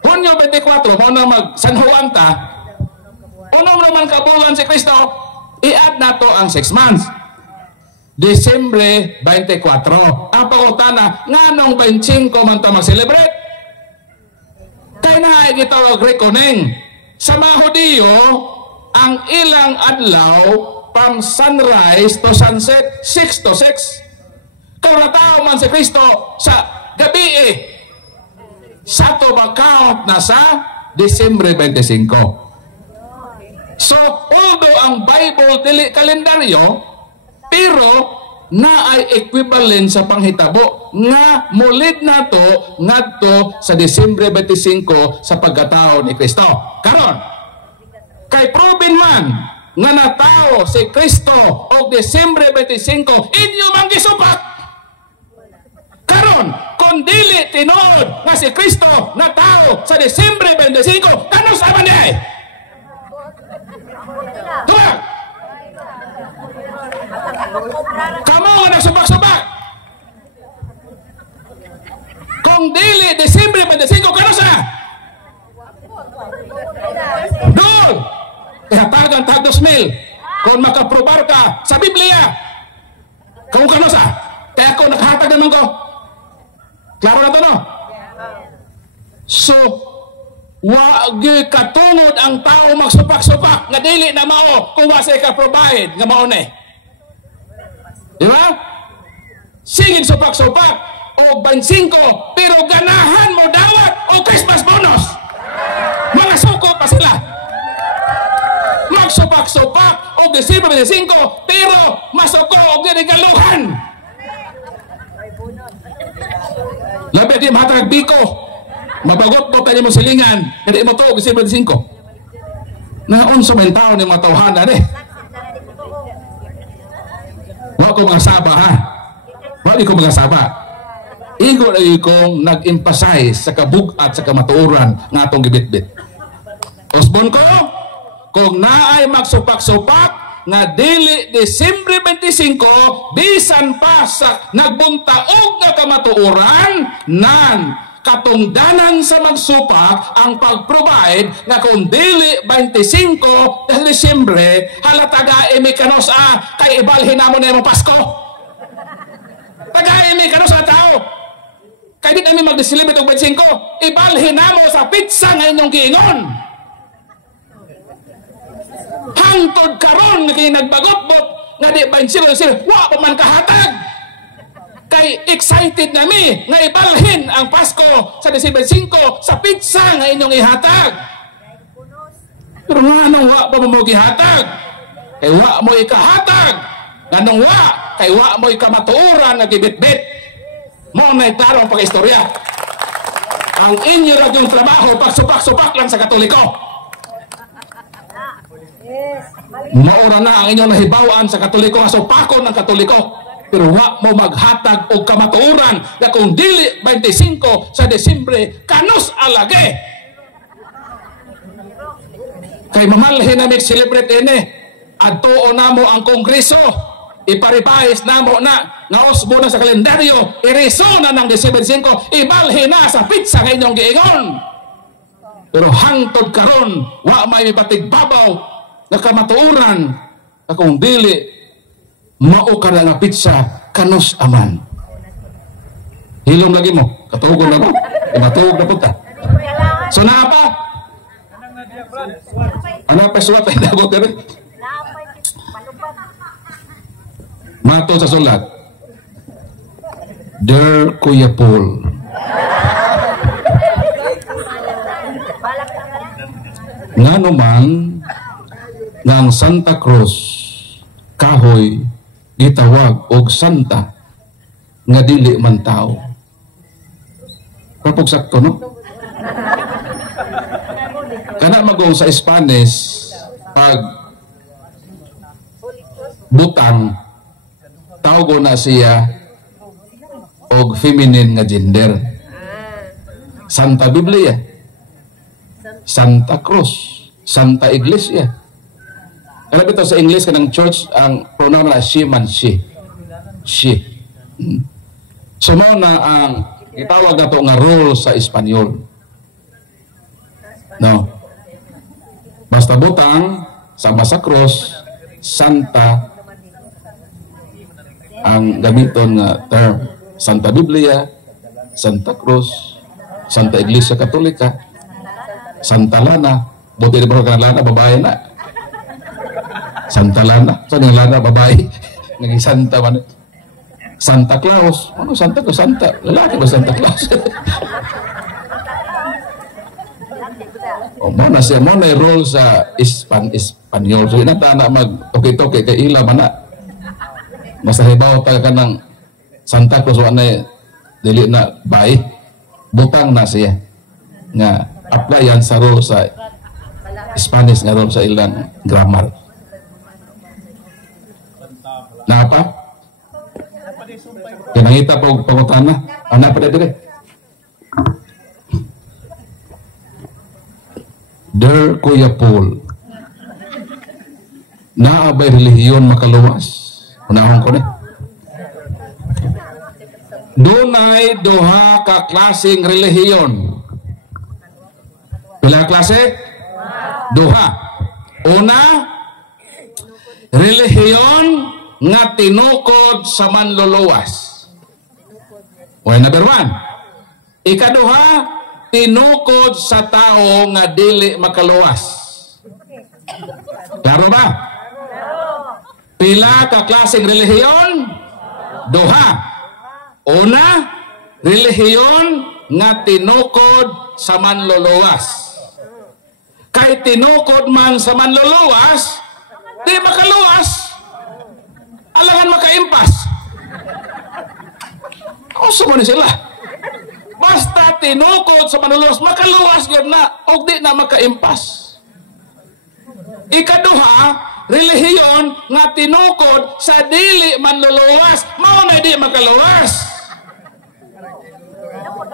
Hunyo 24, mo na San Juan ta, unong naman kabulan si Kristo, i-add na to ang 6 months. Disyembre 24. Ang pangutana, nga nung 25 man ta mag-celebrate? Kaya na ay gitawag reckoning. Sa mga Hudiyo, ang ilang adlaw from sunrise to sunset, 6 to 6. Kung natao man si Kristo sa gabi, sa to count na sa Disyembre 25. So, although ang Bible dili kalendaryo, pero na ay equivalent sa panghitabo nga mulid na to ngadto sa Disyembre 25 sa pagkatao ni Kristo. Karon, kay proven man nga natao si Kristo og Disyembre 25 inyo man gisupat. Karon, kung dili tinuod nga si Kristo na tao sa Disyembre 25, ano sa man niya? Tuwa! Kamu nga nagsubak-subak. Kung dili Disyembre 25, kano sa? Doon! Ihatagan tag 2,000. Kung makaprobar ka sa Biblia, kung kano sa? Kaya ako nakahatag naman ko. Klaro na to, no? So, wagi katungod ang tao magsupak-supak nga dili na mao kung wasay ka provide nga mao ni. Di ba? Sige supak-supak o 25 pero ganahan mo dawat o Christmas bonus. Mga suko pa sila. Magsupak-supak o December 25 pero masuko o ginigaluhan. Labi di mahatag biko. Mabagot mo tayo mo silingan. Hindi mo to, kasi 25. Naunso may tao ni mga tawhana eh. Wala ko mga saba ha. Wala ko mga saba. Igo na kong nag-emphasize sa kabugat sa kamatuuran nga itong gibit-bit. Osbon ko, kung naay magsupak-supak nga dili Disyembre 25 bisan pa sa nagbuntaog nga kamatuoran nan katungdanan sa magsupak ang pag-provide nga kung dili 25 sa Disyembre halataga emikanos kay ibalhin namo na yung Pasko taga emikanos sa tao kay di namin mag-celebrate og 25 ibalhin namo sa pizza nga inyong giingon. Hangtod karon nga kay nagbagot-bot nga di ba sila wa pa man kahatag kay excited na mi nga ibalhin ang Pasko sa December 5 sa pizza nga inyong ihatag pero nga anong wa pa mo gihatag kay wa mo ikahatag nganong wa kay wa mo ikamatuoran nga gibitbit mo na klaro ang pag-istorya. Ang inyo ra yung trabaho pagsupak-supak lang sa Katoliko. Maura na ang inyong nahibawaan sa Katoliko nga supakon ng Katoliko, pero wa mo maghatag og kamatuoran na kung dili 25 sa Desyembre kanus alage kay mamalhin na mag-celebrate ini adtuon namo ang Kongreso, iparipahis namo na naosbo na sa kalendaryo, iriso na ng December 5, ibalhin na sa pizza nga inyong giingon. Pero hangtod karon wa may patigbabaw na kamatuoran na kung dili mao ka na nga pizza kanus aman. Hilom lagi mo, katugon na mo, imatugog na punta. So na pa? Ano pa sulat ay dagot ka rin? Mato sa sulat. Dear Kuya Paul, nga naman nga ang Santa Cruz kahoy gitawag og santa nga dili man tao. Kapag sakto, no? Kana magong sa Spanish pag butang tawgo na siya og feminine nga gender. Santa Biblia, Santa Cruz, Santa Iglesia. Alam ito sa English kanang church ang pronoun na she man she. She. So mo na ang itawag na to nga role sa Espanyol. No. Basta butang sama sa cross, Santa ang gamiton nga term. Santa Biblia, Santa Cruz, Santa Iglesia Katolika, Santa Lana. Buti rin ba ka Lana, babae na. Santa Lana. Saan yung Lana, babae? Naging Santa man. Santa Claus. Ano Santa Claus? Santa. Lalaki ba Santa Claus? O mo na siya, mo na role sa Espanyol. So inata na mag-toke-toke kay ila man na. Basta hibaw tayo ka ng Santa Claus, wala na dili na bay. Butang na siya. Nga, apply yan sa role sa Spanish nga role sa ilang grammar. Napa? Kinangita po pangutana. Ano pa na dire? Dear Kuya Paul, naabay relihiyon makaluwas? Unahon ko na. Dunay duha ka klaseng relihiyon. Pila klase? Duha. Una, relihiyon nga tinukod sa manluluwas. Okay, number 1. Ikaduha, tinukod sa tao nga dili makaluwas. Klaro ba? Pila ka klaseng relihiyon? Duha. Una, relihiyon nga tinukod sa manluluwas. Kay tinukod man sa manluluwas, di makaluwas. Alangan makaimpas. Kauso mo ni sila. Basta tinukod sa manluluwas, makaluwas yun na, o di na makaimpas. Ikaduha, relihiyon nga tinukod sa dili manluluwas, mao na di makaluwas.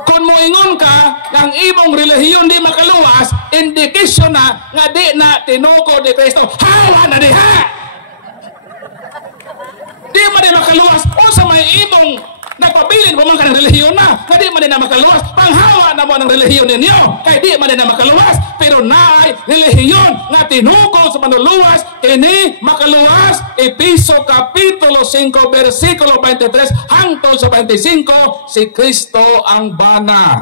Kung moingon ka ng imong relihiyon di makaluwas, indikasyon na nga di na tinukod ni Kristo. Hawa na diha! Di man di makaluwas. O sa may imong nagpabilin mo man ka ng relihiyon na, nga di man di na makaluwas. Panghawa na mo ng relihiyon ninyo, kaya di man di na makaluwas. Pero naay relihiyon nga tinukod sa manluluwas, ini makaluwas. Episo Kapitulo 5 versikulo 23 hangtod sa 25, si Kristo ang bana.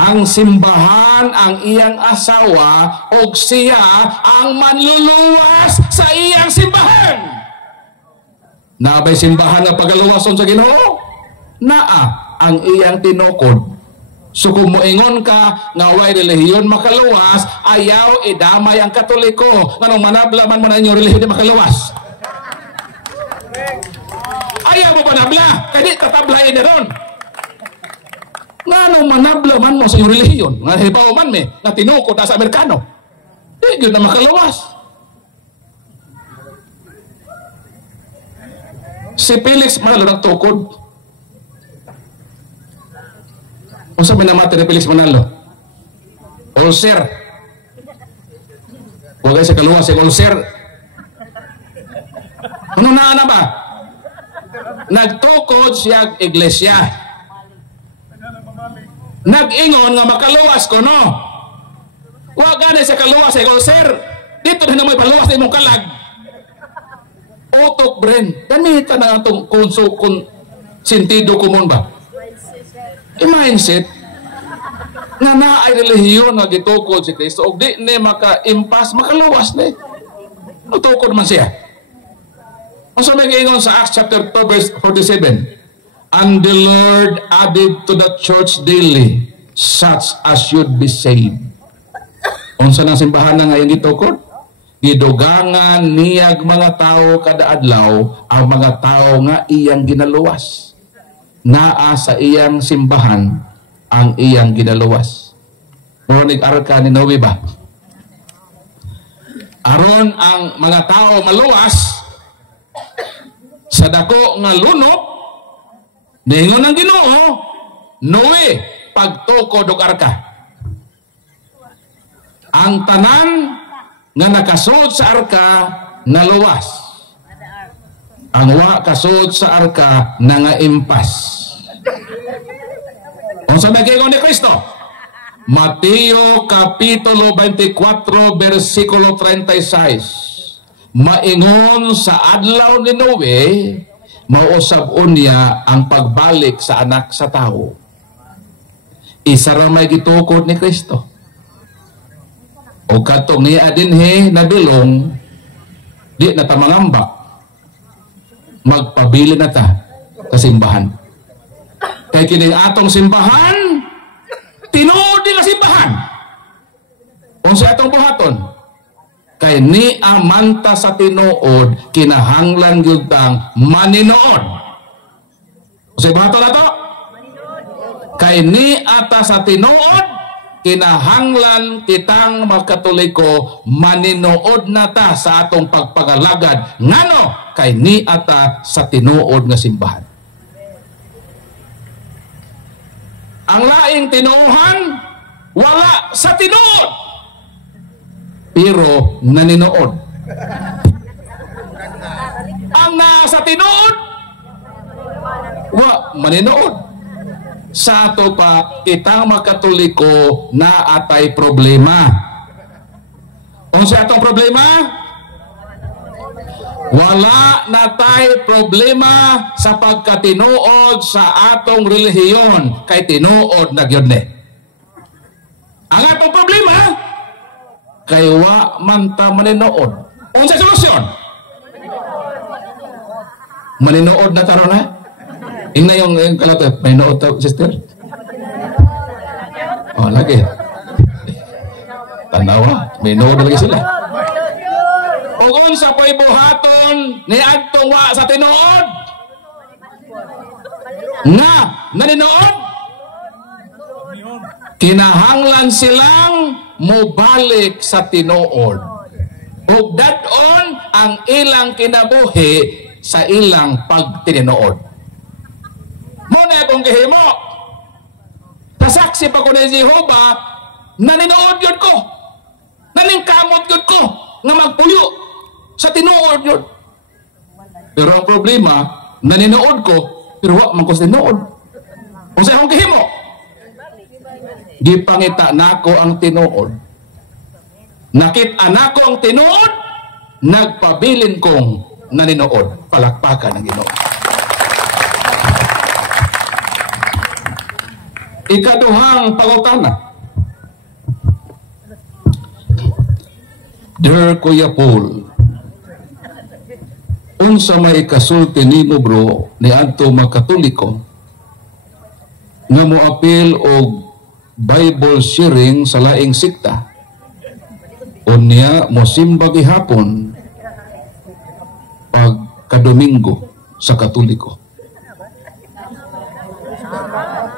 Ang simbahan ang iyang asawa o siya ang manluluwas sa iyang simbahan. Nabay simbahan nga pagaluwason sa Ginoo? Naa ang iyang tinukod So kung moingon ka nga way relihiyon makaluwas, ayaw idamay ang Katoliko. Nganong manablaman mo na inyong relihiyon di makaluwas? Ayaw mo manabla, kaya di tatablayin na ron. Nganong manablaman mo sa inyong relihiyon? Nga hibaw man me, na tinukod na sa Amerikano. Di yun na makaluwas. Si Felix Manalo nagtukod. Kung sa minamati ni Felix Manalo, ulcer. Huwag kayo sa kaluwas, yung ulcer. Ano na ba? Nagtukod siya iglesia. Nag-ingon nga makaluwas ko, no? Huwag ganit sa kaluwas, yung ulcer. Dito na may paluwas na imong kalag. Utok, Bren. Ganita na itong sentido kumon ba? I-mindset nga na ay relihiyon nga gitukod si Kristo og di ni maka-impas makaluwas ni utukod man siya. Unsa may giingon sa Acts chapter 2 verse 47, and the Lord added to the church daily such as should be saved. Unsa nang simbahan na nga gitukod? Gidugangan niyag mga tao kada adlaw ang mga tao nga iyang ginaluwas. Naa sa iyang simbahan ang iyang ginaluwas. Monig arka ni Noe ba? Aron ang mga tao maluwas sa dako nga lunok, ningon ang Ginoo, Noe, pagtukod og arka. Ang tanan nga nakasud sa arka naluwas. Ang wa kasud sa arka na nga impas. Kung sa magigon ni Kristo, Mateo Kapitulo 24 versikulo 36, maingon sa adlaw ni Noe, mausab unya ang pagbalik sa anak sa tao. Isa ra may gitukod ni Kristo. O katong niya dinhi nabilong, di na ta mangamba. Magpabili na ta sa simbahan. Kaya kining atong simbahan, tinuod nila simbahan. Kung sa atong buhaton, kay ni amanta sa tinuod, kinahanglan yun tang maninood. Kung sa buhaton na to, kay ni ata sa tinuod, kinahanglan kitang magkatoliko maninood na ta sa atong pagpagalagad. Ngano? Kay ni ata sa tinuod nga simbahan. Ang laing tinuohan wala sa tinuod pero naninood. Ang naa sa tinuod wa maninood. Sa ato pa kitang makatoliko na atay problema. Unsa atong problema? Wala natay problema sa pagkatinuod sa atong relihiyon kay tinuod na gyud ni. Ang atong problema kay wa man ta maninood. Unsa solusyon? Maninood na taron na. Ingna yung kalatot, maninood ta sister. Oh lagi. Tanawa, maninood lagi sila. Ug unsa po'y buhaton ni adtong wa sa tinuod nga naninood, kinahanglan silang mobalik sa tinuod ug dat-on ang ilang kinabuhi sa ilang pagtinood. Muna akong gihimo kasaksi pa ko ni Jehovah, naninood yun ko, naningkamot yun ko nga magpuyo sa tinuod yun. Pero ang problema, naninood ko, pero wa man ko sa tinuod. Kung sa akong gihimo, gipangita nako ang tinuod. Nakita nako ang tinuod, nagpabilin kong naninood. Palakpakan ng Ginoo. Ikaduhang pangutana. Dear Kuya Paul, unsa may kasulti nimo bro ni adto mga Katoliko nga moapil og Bible sharing sa laing sikta. Unya mosimba gihapon pag kadomingo sa Katoliko.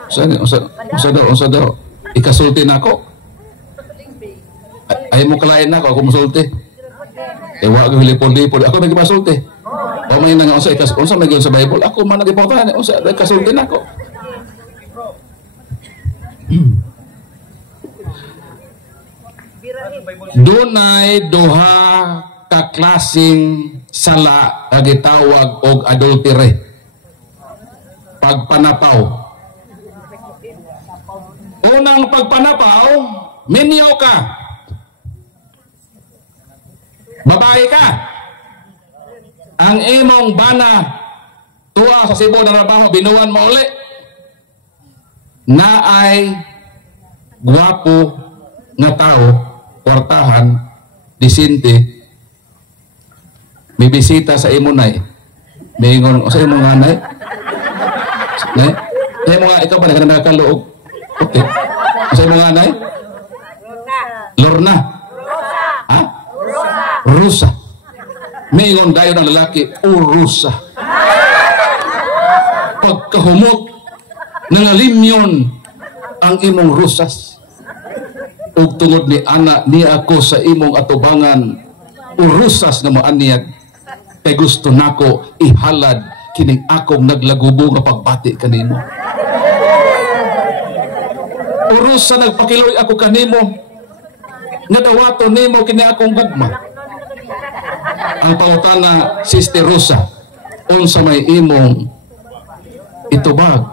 Unsa daw ikasulti nako? Ay mo kalain nako ako musulti. Wa ko hilipol-lipol ako nagipasulti. O may nga unsa may sa Bible ako man nagipawtahan unsa ikasulti nako. Dunay duha ka klaseng sala nga gitawag og adultery. Pagpanapaw. Unang pagpanapaw, minyo ka. Babae ka. Ang imong bana tuwa sa Cebu na trabaho binuwan mo uli. Naay guwapo nga tao, kwartahan, disinte, may bisita sa imo nay. May ingon sa imo nga nay. Nay, sa imo nga ikaw ba na nakakaloob? Okay. Sa imo nga nay? Lorna. Ha? Rusa. May ingon dayon ang lalaki, Urusa. Pagkahumot, nangalimyon ang imong rusas. Ug tungod ni ana ni ako sa imong atubangan, urusas na moaniyag. Kay gusto nako ihalad kining akong naglagubo nga pagbati kanimo. Urusa nagpakiloy ako kanimo. Nga dawaton nimo kini akong gugma. Ang pangutana, Sister Rosa, unsa may imong itubag?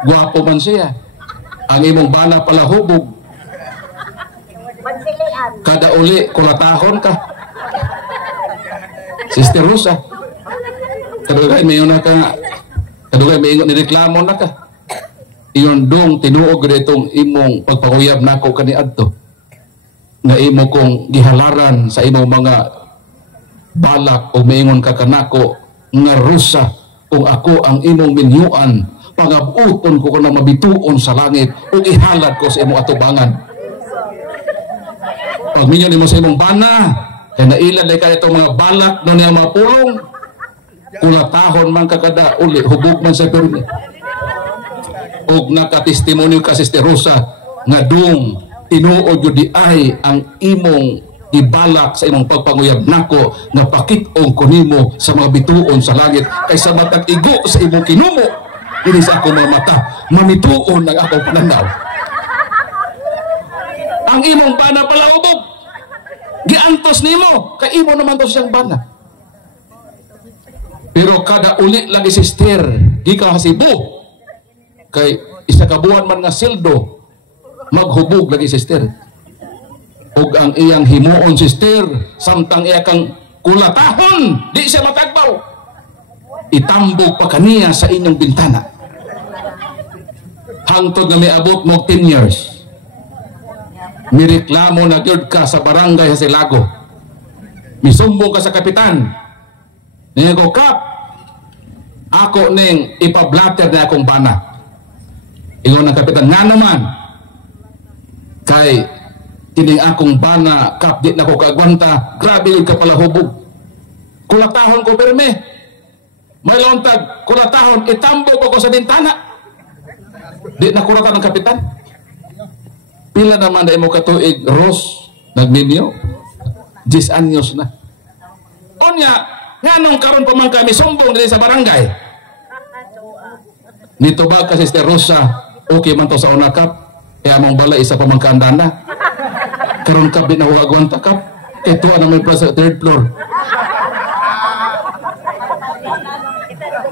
Guwapo man siya. Ang imong bana pala hubog. Kada uli, kulatahon ka. Sister Rosa, kadugay may na ka, kadugay may ingon nireklamo na ka. Iyon dong tinuog itong imong pagpanguyab nako kaniadto. Nga imo kong gihalaran sa imong mga balak o maingon ka kanako nga Rosa kung ako ang imong minyuan pangabuton ko na mabituon sa langit o ihalad ko sa imong atubangan. Pag minyo nimo sa imong bana kay nailad lay ka itong mga balak no niya mga pulong kulatahon man kakada uli hubog man sa pirmi og nakatestimonyo ka Sister Rosa nga dong tinuod jud di ay ang imong ibalak sa imong pagpanguyab nako nga pakit-ong ko nimo sa mga bituon sa langit kaysa matag igo sa imong kinumo dili sa akong mga mata mamituon ang akong pananaw. Ang imong bana pala ubog giantos nimo kay imo naman to siyang bana. Pero kada uli lagi sister gikan sa Cebu kay isa ka buwan man nga sildo maghubog lagi sister. Og ang iyang himuon sister samtang iya kang kulatahon di siya matagbaw itambog pa kaniya sa inyong bintana hangtod nga may abot mo 10 years mireklamo na gyud ka sa barangay sa Silago misumbong ka sa kapitan niya ko kap ako ning ipablatter na akong bana ingon ng kapitan nga naman kay kining akong bana kap di na ko kaagwanta grabe yung kapalahubog kulatahon ko perme may lontag kulatahon itambog ako sa bintana di na kuratan ng kapitan pila naman na imo katuig Ros nagminyo 10 anyos na unya nganong karon pa man kami sumbong dili sa barangay nito ba ka Sister Rosa okay man to sa una kap kaya mong bala isa pa man kaandana karon ka binahuagwan takap kay tuwa na may sa 3rd floor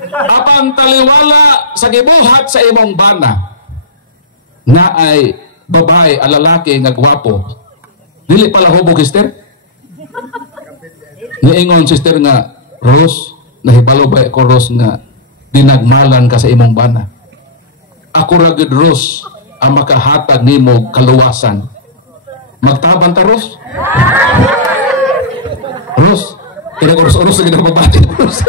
apan taliwala sa gibuhat sa imong bana na ay babae a lalaki nga gwapo dili pala hubog sister niingon sister nga Ros nahibalo ba ko Ros nga dinagmalan ka sa imong bana ako ra gid Ros ang makahatag nimo kaluwasan magtaban ta Ros Ros kaya oros-oros lagi na babati Ros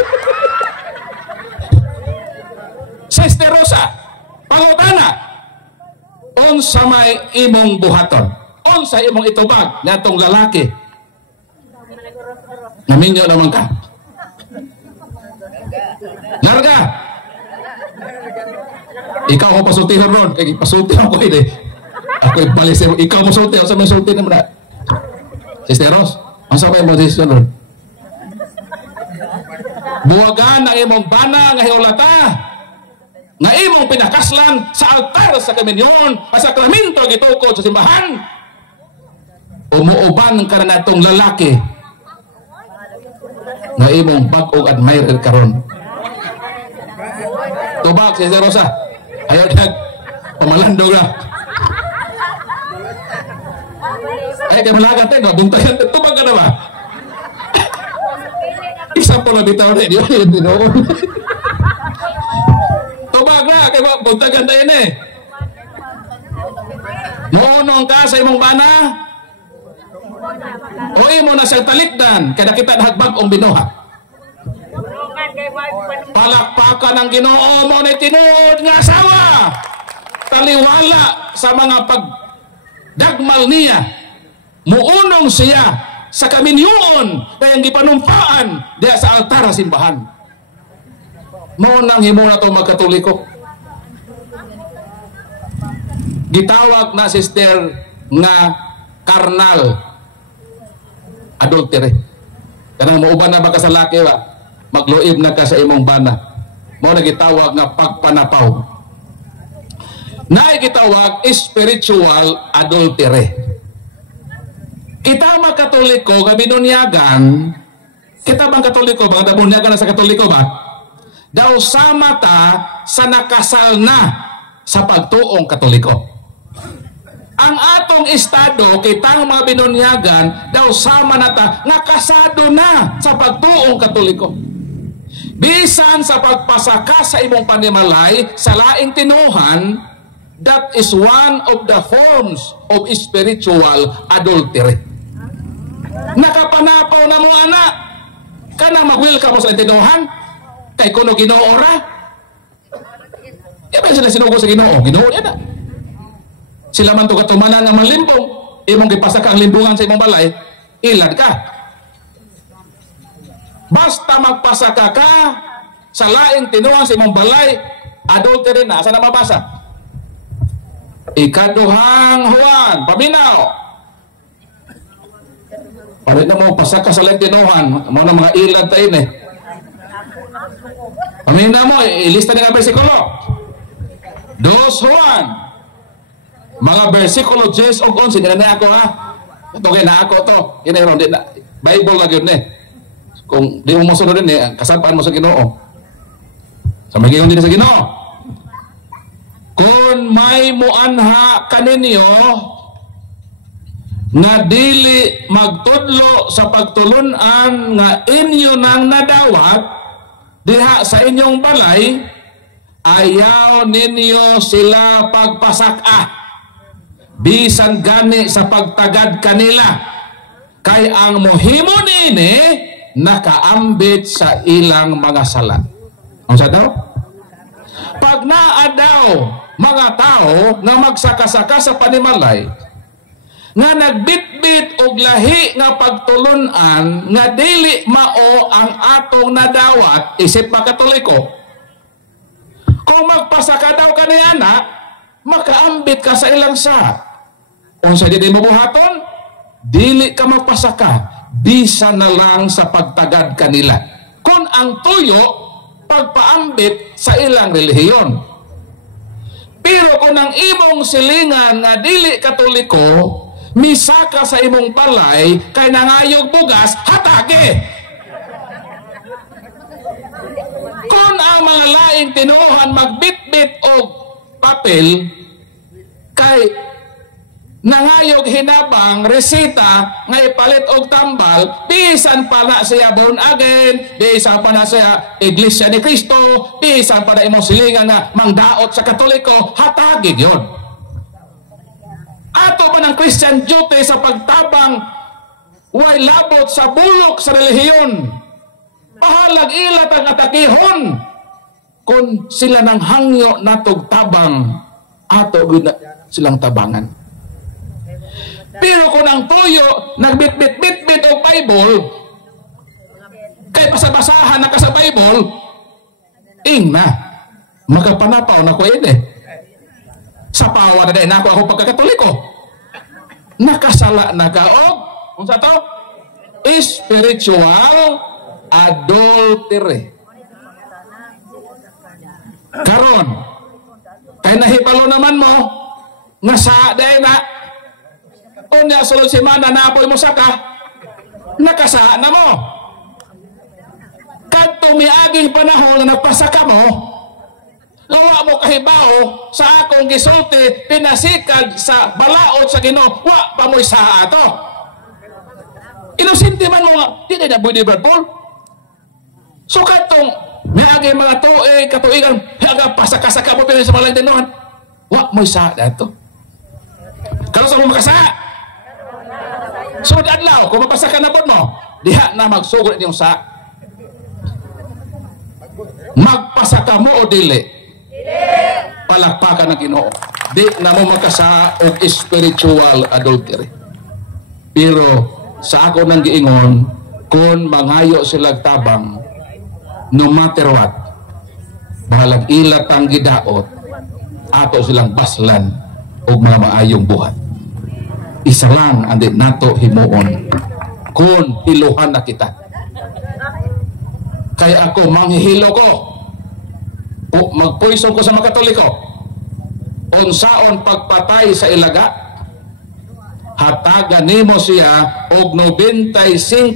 Sister Rosa pangutana unsa may imong buhaton, unsa imong itubag ngatong lalaki naminyo naman ka larga. Ikaw mo pasultihon ron kay pasulti ako ini ako ibalis ikaw mo sulti sa may sulti naman na Sister Ros unsa may mo desisyon ron buwagan ang imong bana nga hiulata nga imong pinakaslan sa altar sa komunyon sa sakramento gitukod sa simbahan, umuuban ka na natong lalaki nga imong bag-ong admirer karon. Tubag si Rosa ayaw nag pamalandog na ay kay malagat tayo buntayan tubag ka na ba isang po na bitaw rin yun tubag na, kaya buntagan tayo na eh. Muunong ka sa imong bana? O imo na siyang talikdan, kaya nakita nahagbag-ong binuha. Palakpakan ang Ginoo mo na tinuod nga asawa. Taliwala sa mga pagdagmal niya. Muunong siya sa kaminyoon, kaya ang gipanumpaan diya sa altar simbahan. Maunang himo na ito magkatoliko. Gitawag na sister nga karnal adultery. Kanang mauban na ba ka sa laki ba? Magluib na ka sa imong bana. Mao na gitawag nga pagpanapaw. Na gitawag spiritual adultery. Kita mga Katoliko nga binunyagan, kita bang Katoliko ba? Binunyagan na sa Katoliko ba? Daw sama ta sa nakasal na sa pagtuong Katoliko. Ang atong estado, kitang mga binunyagan, daw sama na ta nakasado na sa pagtuong Katoliko. Bisan sa pagpasaka sa imong panimalay sa laing tinuhan, that is one of the forms of spiritual adultery. Nakapanapaw na mo anak, kanang mag-will ka mo sa tinuhan, kay kuno Ginoo ra. Iba sila sinugo sa Ginoo, Ginoo yan na. Sila man to katumanan nga manlimbong, imong gipasaka ang limbungan sa imong balay, ilad ka. Basta magpasaka ka sa laing tinuhan sa imong balay, adultery na. Asa na mabasa? Ikaduhang Juan, paminaw. Palit na mo pasaka sa laing tinuhan, mo na mga ilad tayo eh. Pamina mo, ilista nga versikulo. 2 Juan. Mga versikulo 10 o 11, hindi na ako ha. Ito kaya na ako to. Kinaroon din na. Bible lang yun eh. Kung di mo masunod din eh, kasapaan mo sa Ginoo. Sa magigon din sa Ginoo. Kung may muanha kaninyo nga dili magtudlo sa pagtulunan nga inyo nang nadawat diha sa inyong balay, ayaw ninyo sila pagpasaka bisan gani sa pagtagad kanila, kay ang mohimo nini nakaambit sa ilang mga sala. Ang sa daw? Pag naa daw mga tao nga magsakasaka sa panimalay nga nagbitbit og lahi nga pagtulunan nga dili mao ang atong nadawat isip mga Katoliko, kung magpasaka daw kaniyana makaambit ka sa ilang sa unsa di mo buhaton, dili ka magpasaka bisa na lang sa pagtagad kanila kung ang tuyo pagpaambit sa ilang relihiyon. Pero kung ang imong silingan nga dili Katoliko misaka sa imong balay kay nangayog bugas, hatake. Kung ang mga laing tinuhan magbitbit og papel kay nangayog hinabang resita nga ipalit og tambal, bisan pa na siya born again, bisan pa na siya Iglesia ni Cristo, bisan pa na imong silingan nga mangdaot sa Katoliko, hatagig yun. Ato ba ng Christian duty sa pagtabang way labot sa bulok sa relihiyon, pahalag ilat ang atakihon kung sila nang hangyo natog tabang ato gina silang tabangan. Pero kung ang tuyo nagbit-bit-bit-bit og Bible, kay basa-basahan na ka sa Bible, ing na makapanapaw na ko ini. Sa pawa na din ako pagkakatoliko. Nakasala na ka og unsa to? Spiritual adultery. Karon kay nahibalo naman mo nga sa day na unya sulod semana na apoy mo saka nakasa na mo. Kadto miaging panahon na nagpasaka mo, lawa mo kahibaw sa akong gisulti pinasikag sa balaod sa Ginoo, wa pa mo'y saa ato. Inosente man mo, di na pwede Brad Paul. So katong miaging mga katuigan, haga pasaka-saka mo pinag sa malang tinuhan, wa mo'y saa dato. Kalau sa mo makasa, so adlaw kung mapasaka na po mo, diha na magsugod niyong saa. Magpasaka mo o dili? Palakpakan ng Ginoo. Di na mo makasa og spiritual adultery. Pero sa ako nang giingon, kung mangayo sila tabang, no matter what, bahalag ilat ang gidaot, ato silang baslan og mga maayong buhat. Isa lang ang di nato himuon, kung hiluhan na kita. Kaya ako manghihilo ko, magpuison ko sa mga Katoliko, unsaon pagpatay sa ilaga, hatagan nimo siya og 95%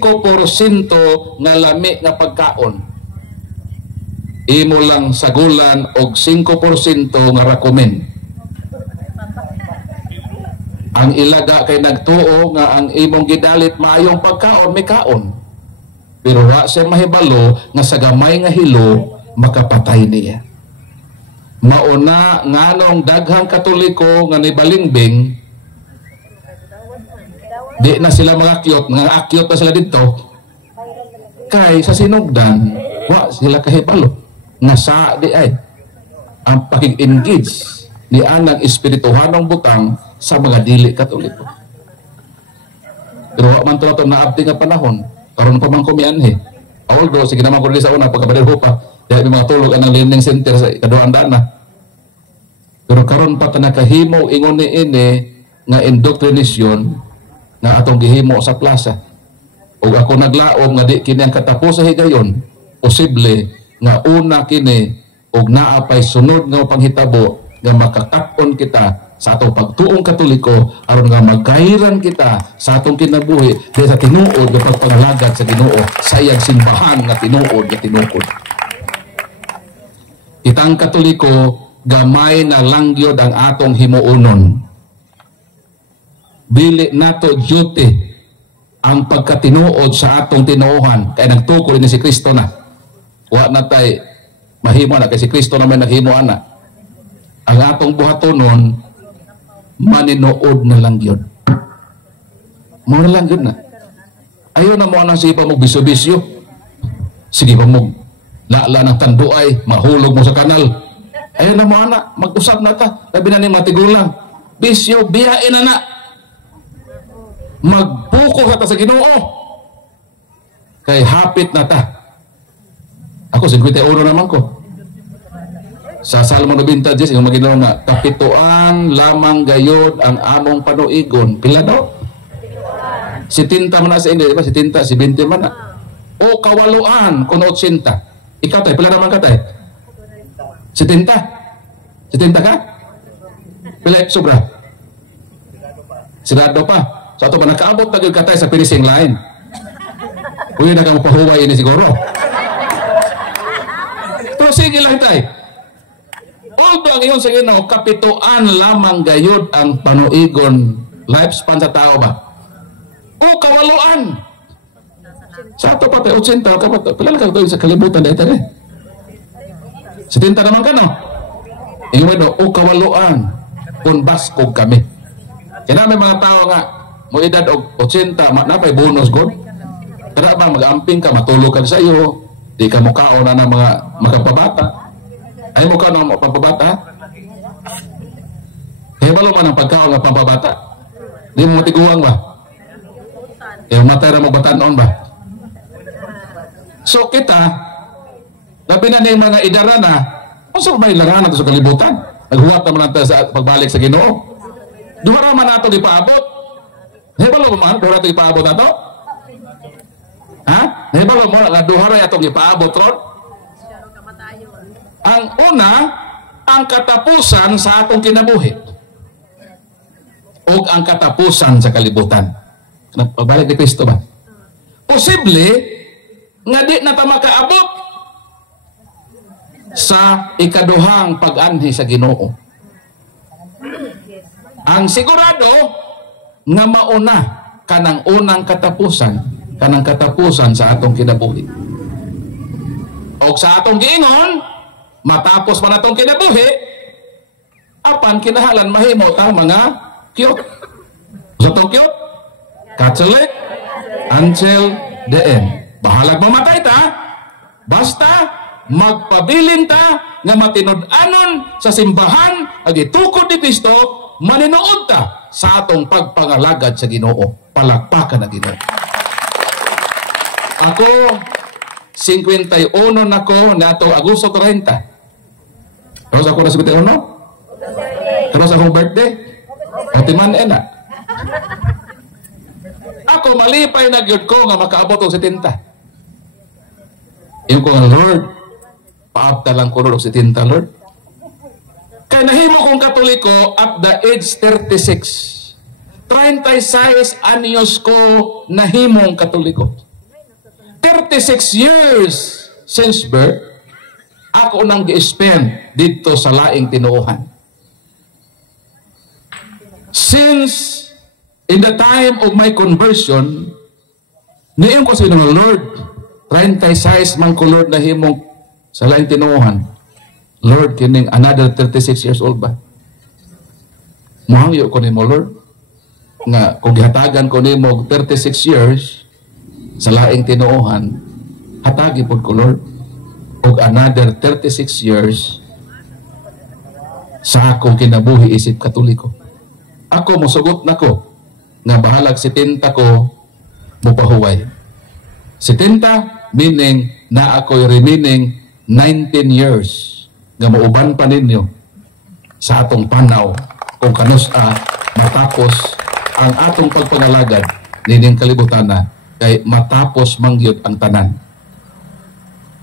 nga lami nga pagkaon, imo lang sagulan og 5% nga rakumen. Ang ilaga kay nagtuo nga ang imong gidalit maayong pagkaon, may kaon. Pero wa siya mahibalo nga sa gamay nga hilo makapatay niya. Mauna nganong daghang Katoliko nga nibalingbing, di na sila mga akyot, nga akyot na sila dito, kay sa sinugdan wa sila kahibalo nga sa di ay ang pakig-engage ni anang espirituhanong butang sa mga dili Katoliko. Pero wa man to naabdi nga panahon, karon pa man kumianhi. Although sige naman ko sa una pagkabadal ko pa, dahil may mga tulog ang learning center sa kaduang dana. Pero karon pa nakahimo ingon ni ini nga indoctrination nga atong gihimo sa plaza. O ako naglaom nga di kini ang katapos sa higayon, posible nga una kini og naa pay sunod nga panghitabo nga makakat-on kita sa atong pagtuong Katoliko aron nga magkairan kita sa atong kinabuhi dahil sa tinuod nga pagpangalagad sa Ginoo sa iyang simbahan nga tinuod nga tinuod. Kitang Katoliko gamay na langyod ang atong himuonon. Dili nato duty ang pagkatinuod sa atong tinuohan kay nagtukod ni si Kristo na. Wa na tay mahimo na kay si Kristo naman naghimo ana. Ang atong buhatonon maninood na lang yun. Mo na lang yun na. Ayaw na mo anang sipa mo bisyo-bisyo. Sige pa mo lala ng tanduay, mahulog mo sa kanal. Ayaw na mo ana, mag-usap na ta. Labi na ni matigulang. Bisyo, biyain na na. Magbuko ka ta sa Ginoo. Kay hapit na ta. Ako, 51 naman ko. Sa Salmo 90, yung Ginoo nga, kapituan lamang gayod ang among panuigon. Pila daw? Si tinta man na sa India, diba? Si tinta, si 20 man na. O kawaluan, kung 80. Ikaw tayo, pila naman ka tayo? Si tinta? Si tinta ka? Pila, sobra? Sigado pa. So ito pa, nakaabot na ka tayo sa finishing line. Uy, nakamupahuway ini siguro. Pero sige lang tayo. Although ngayon sa Ginoo, kapituan lamang gayud ang panuigon, lifespan sa tao ba? O kawaluan. Sa ato pa tayo, 80 ka pa. Pila ka ito sa kalibutan dahil tayo. Sa tinta naman ka, no? Iyon mo, o kawaluan. Kung baskog kami. Kaya may mga tao nga, mo edad og 80, napay bonus god. Kada ba mag-amping ka, matulog ka sa iyo, di ka mukaon na ng mga magpabata. Ay mo ka ng magpabata? Nahibalo man ang pagkaon nga pampabata. Di mo matiguang ba? Kaya matera mo batanon ba? So kita, labi na ng mga idara na, kung may langan nato sa kalibutan, naghuwat naman natin sa pagbalik sa Ginoo. Duha raman nato ipaabot. Nahibalo mo man, duha nato ipaabot nato? Ha? Nahibalo mo nga duha ra atong ipaabot ron? Ang una, ang katapusan sa atong kinabuhi. O ang katapusan sa kalibutan. Pagbalik ni Kristo ba? Posible nga di na ta makaabot sa ikaduhang pag-anhi sa Ginoo. Ang sigurado nga mauna kanang unang katapusan, kanang katapusan sa atong kinabuhi. O sa atong giingon, matapos man atong kinabuhi, apan kinahanglan mahimo ta mga cute. So to cute, Catholic until the end. Bahalag mamatay ta, basta magpabilin ta nga matinud-anon sa simbahan ag itukod ni Kristo, maninuod ta sa atong pagpangalagad sa Ginoo. Palakpakan na Ginoo. Ako 51 nako nato Agosto 30. Terus ako na 51? Terus akong birthday? Otiman na. Ako malipay na gyud ko nga makaabot og 70. Yung ko nga, Lord, paabta lang ko rin og 70, Lord. Kaya nahimo kong Katoliko at the age 36. 36 anyos ko nahimong Katoliko. 36 years since birth, ako nang gi-spend dito sa laing tinuohan. Since in the time of my conversion, niyon ko sa inong Lord, 36 man ko Lord nahimong sa laing tinuohan. Lord, kining another 36 years old ba? Mahangyo ko nimo Lord, nga kung gihatagan ko nimo 36 years sa laing tinuohan, hatagi pod ko Lord og another 36 years sa akong kinabuhi isip Katoliko. Ako mosugot nako nga bahalag 70 ko mopahuway. 70 meaning na ako'y remaining 19 years nga mauban pa ninyo sa atong panaw kung kanusa matapos ang atong pagpangalagad nining kalibutan na kay matapos mangyod ang tanan.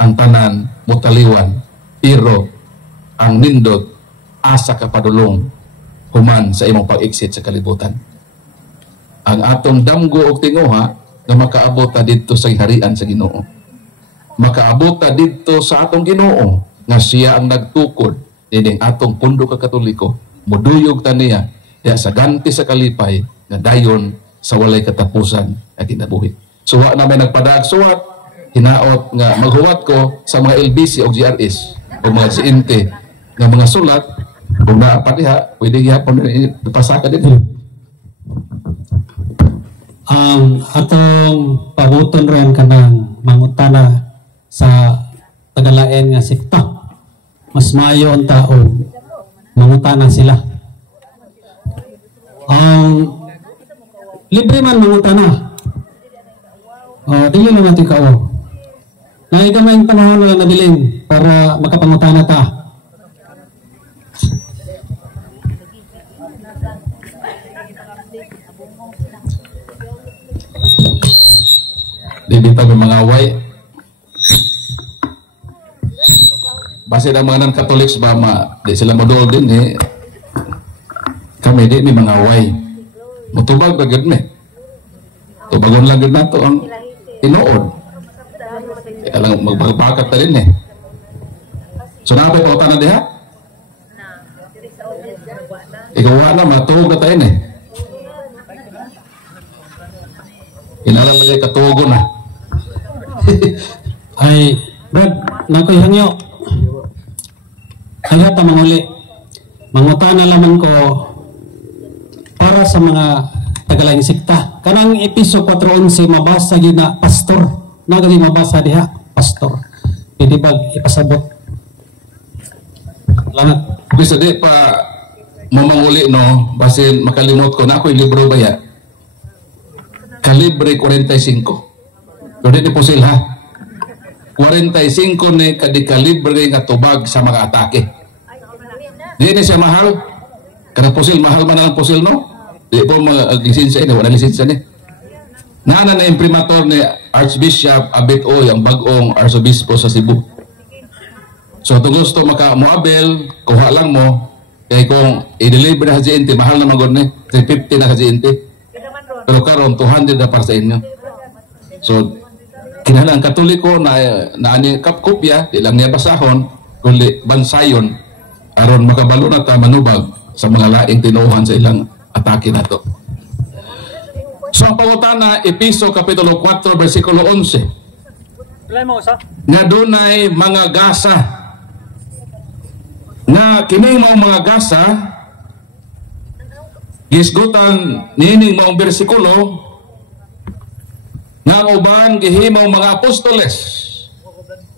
Ang tanan mutaliwan pero ang nindot asa ka padulong human sa imong pag-exit sa kalibutan. Ang atong damgo og tinguha na makaabot ta didto sa harian sa Ginoo. Makaabot ta didto sa atong Ginoo nga siya ang nagtukod nining atong pundo ka Katoliko. Muduyog ta niya diha sa ganti sa kalipay nga dayon sa walay katapusan nga kinabuhi. Suwa na may nagpadag suwat, hinaot nga maghuwat ko sa mga LBC o GRS o mga CNT nga mga sulat kung naapadiha, pwede gyapon ipasaka dito. Ang atong pabuton rin kanang mangutana sa tagalain nga sikta. Mas maayo ang taon, mangutana sila. Ang libre man mangutana. Dili naman ito ikaw. Nahigamay ang panahon lang nabilin para makapangutana ta. Di pa mga away. Base ng mga non-Catholics ba, di sila modol din eh. Kami di may mga away. Mutubag ba gud me? Tubagon lang gud nato ang tinuod. Kaya lang magbakat ta din eh. So napay pa utana diha? Ikaw na matugod tayo eh. Kailangan mo din katugo na. Ay, Brad, nakoy hangyo. Kaya ta manguli. Mangutana lamang ko para sa mga tagalaing sikta. Kanang episode 4:11 mabasa gyud na pastor. Nagadi mabasa diha, pastor. Pwede bag ipasabot. Salamat. Bisa di pa mamanguli no, basin makalimot ko na ako yung libro ba ya? Kalibre 45. Pero di po sila. 45 ni kadikalibre nga tubag sa mga atake. Di na siya mahal. Kada pusil, mahal man ang pusil no? Di po mag-lisensya ini, wala lisensya ni. Nana na imprimator ni Archbishop Abet Oy, ang bagong Arsobispo sa Cebu. So kung gusto maka-moabel, kuha lang mo. Kaya kung i-deliver na sa GNT, mahal na magod ni. 350 na sa GNT. Pero karon 200 na para sa inyo. So, kinahanglan ang Katoliko na ani kapkopya, di lang niya basahon, kundi bansayon, aron makabalo na ta manubag sa mga laing tinuuhan sa ilang atake na to. So, ang pangutana, Episo Kapitulo 4, versikulo 11. Nga dunay mga gasa na kining mga gasa gisgutan nining maong bersikulo nga ang uban gihimaw mga apostoles,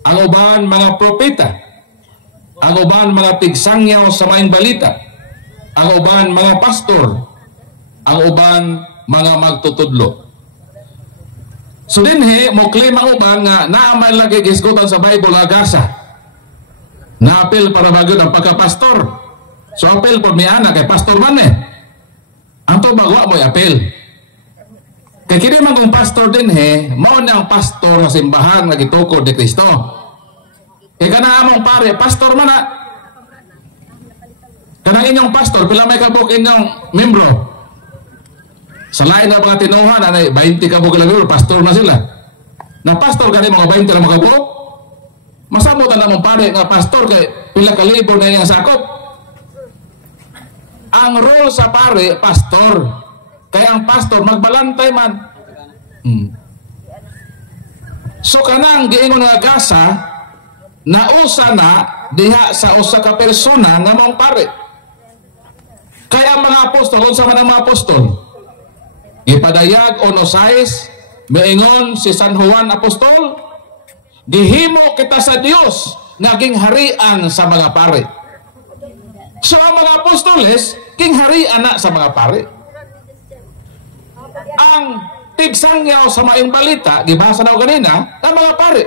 ang uban mga propeta, ang uban mga tigsangyaw sa maayong balita, ang uban mga pastor, ang uban mga magtutudlo. So dinhi mo claim ang uban nga naamay lagi gisgutan sa Bible nga gasa. Na-apel para bagod ang pagka-pastor. So apel po may anak kay pastor man eh. Ang to bagwa mo apel. Kaya kini man kung pastor din mao na ang pastor sa simbahan nga gitukod ni Kristo. Kaya kana among pare, pastor man na. Kanang inyong pastor, pila may kabuk inyong membro. Sa lain na mga tinuhan, 20 kabuk ilang pastor na sila. Na pastor kani mga 20 na mga kabuk. Masabutan na mong pare nga pastor kay pila kalibo na yung sakop. Ang role sa pare, pastor. Kaya ang pastor, magbalantay man. So kanang giingon nga gasa, nausa na diha sa usa ka persona nga mong pare. Kaya ang mga apostol, unsa man ang mga apostol? Ipadayag onosais, maingon si San Juan Apostol, gihimo kita sa Dios naging harian sa mga pare. So ang mga apostoles king harian na sa mga pare. Ang tigsangyaw sa maayong balita gibasa na ganina ang mga pare.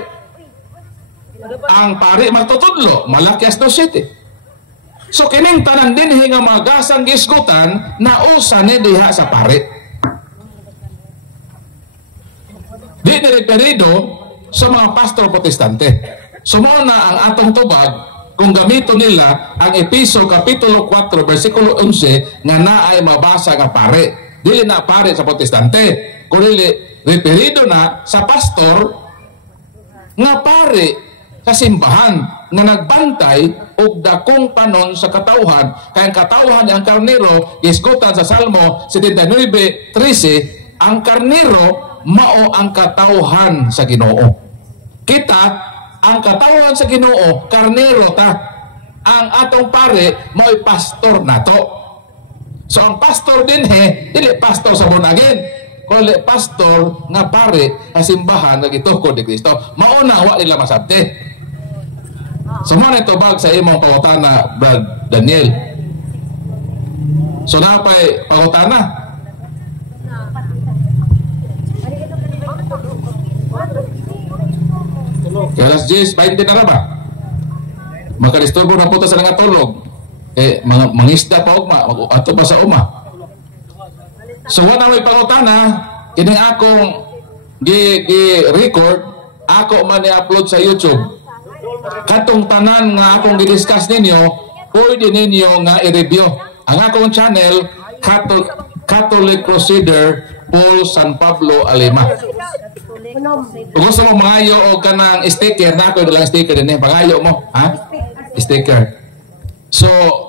Ang pare magtutudlo Malakias 2:7. So kining tanan dinhi nga mga gasang gisgutan na usa ni diha sa pare. Di referido sa mga pastor protestante. Sumo na ang atong tubag kung gamito nila ang Episo Kapitulo 4 versikulo 11 nga naay mabasa nga pare. Dili na pare sa protestante, kundi referido na sa pastor nga pare sa simbahan nga nagbantay og dakong panon sa katawhan. Kaya ang katawhan ang karnero gisgutan sa Salmo 79:13, ang karnero mao ang katawhan sa Ginoo. Kita, ang katawan sa Ginoo, karnero ta. Ang atong pare, mo'y pastor nato. So ang pastor din dili pastor sa bunagin. Kundi pastor nga pare sa simbahan nga gitukod ni Kristo. Mauna wa nila masabti. So mo na tubag sa imong pangutana, Brad Daniel. So napay pangutana. Kaya alas 10:20 na ba? Makadisturbo na po sa nangatulog. Mangisda pa ugma, ato pa sa uma. So wala may pangutana, kining akong gi-record, ako man i-upload sa YouTube. Katong tanan nga akong gi-discuss ninyo, pwede ninyo nga i-review. Ang akong channel, Catholic Crusader Paul San Pablo Alema. Kung gusto mo mangayo o kanang sticker, na ako lang sticker din pangayo mo, ha? Sticker. So,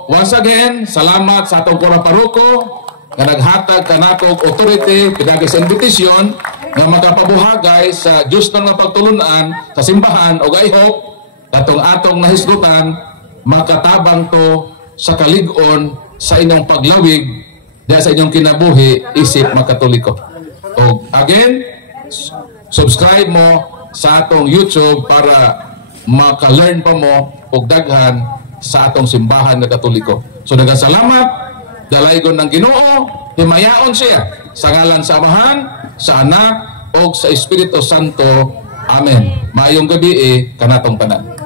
once again, salamat sa atong pura paruko nga naghatag kanakog authority, pinagis invitation nga makapabuhagay sa Diyos nga pagtulunan sa simbahan o I hope katong atong nahisgutan makatabang to sa kalig-on sa inyong paglawig dahil sa inyong kinabuhi isip makatoliko. O again, subscribe mo sa atong YouTube para maka-learn pa mo og daghan sa atong simbahan na Katoliko. So daghang salamat dalaygon ng Ginoo, himayaon siya sa ngalan sa Amahan, sa Anak, o sa Espiritu Santo. Amen. Maayong gabi kanatong tanan.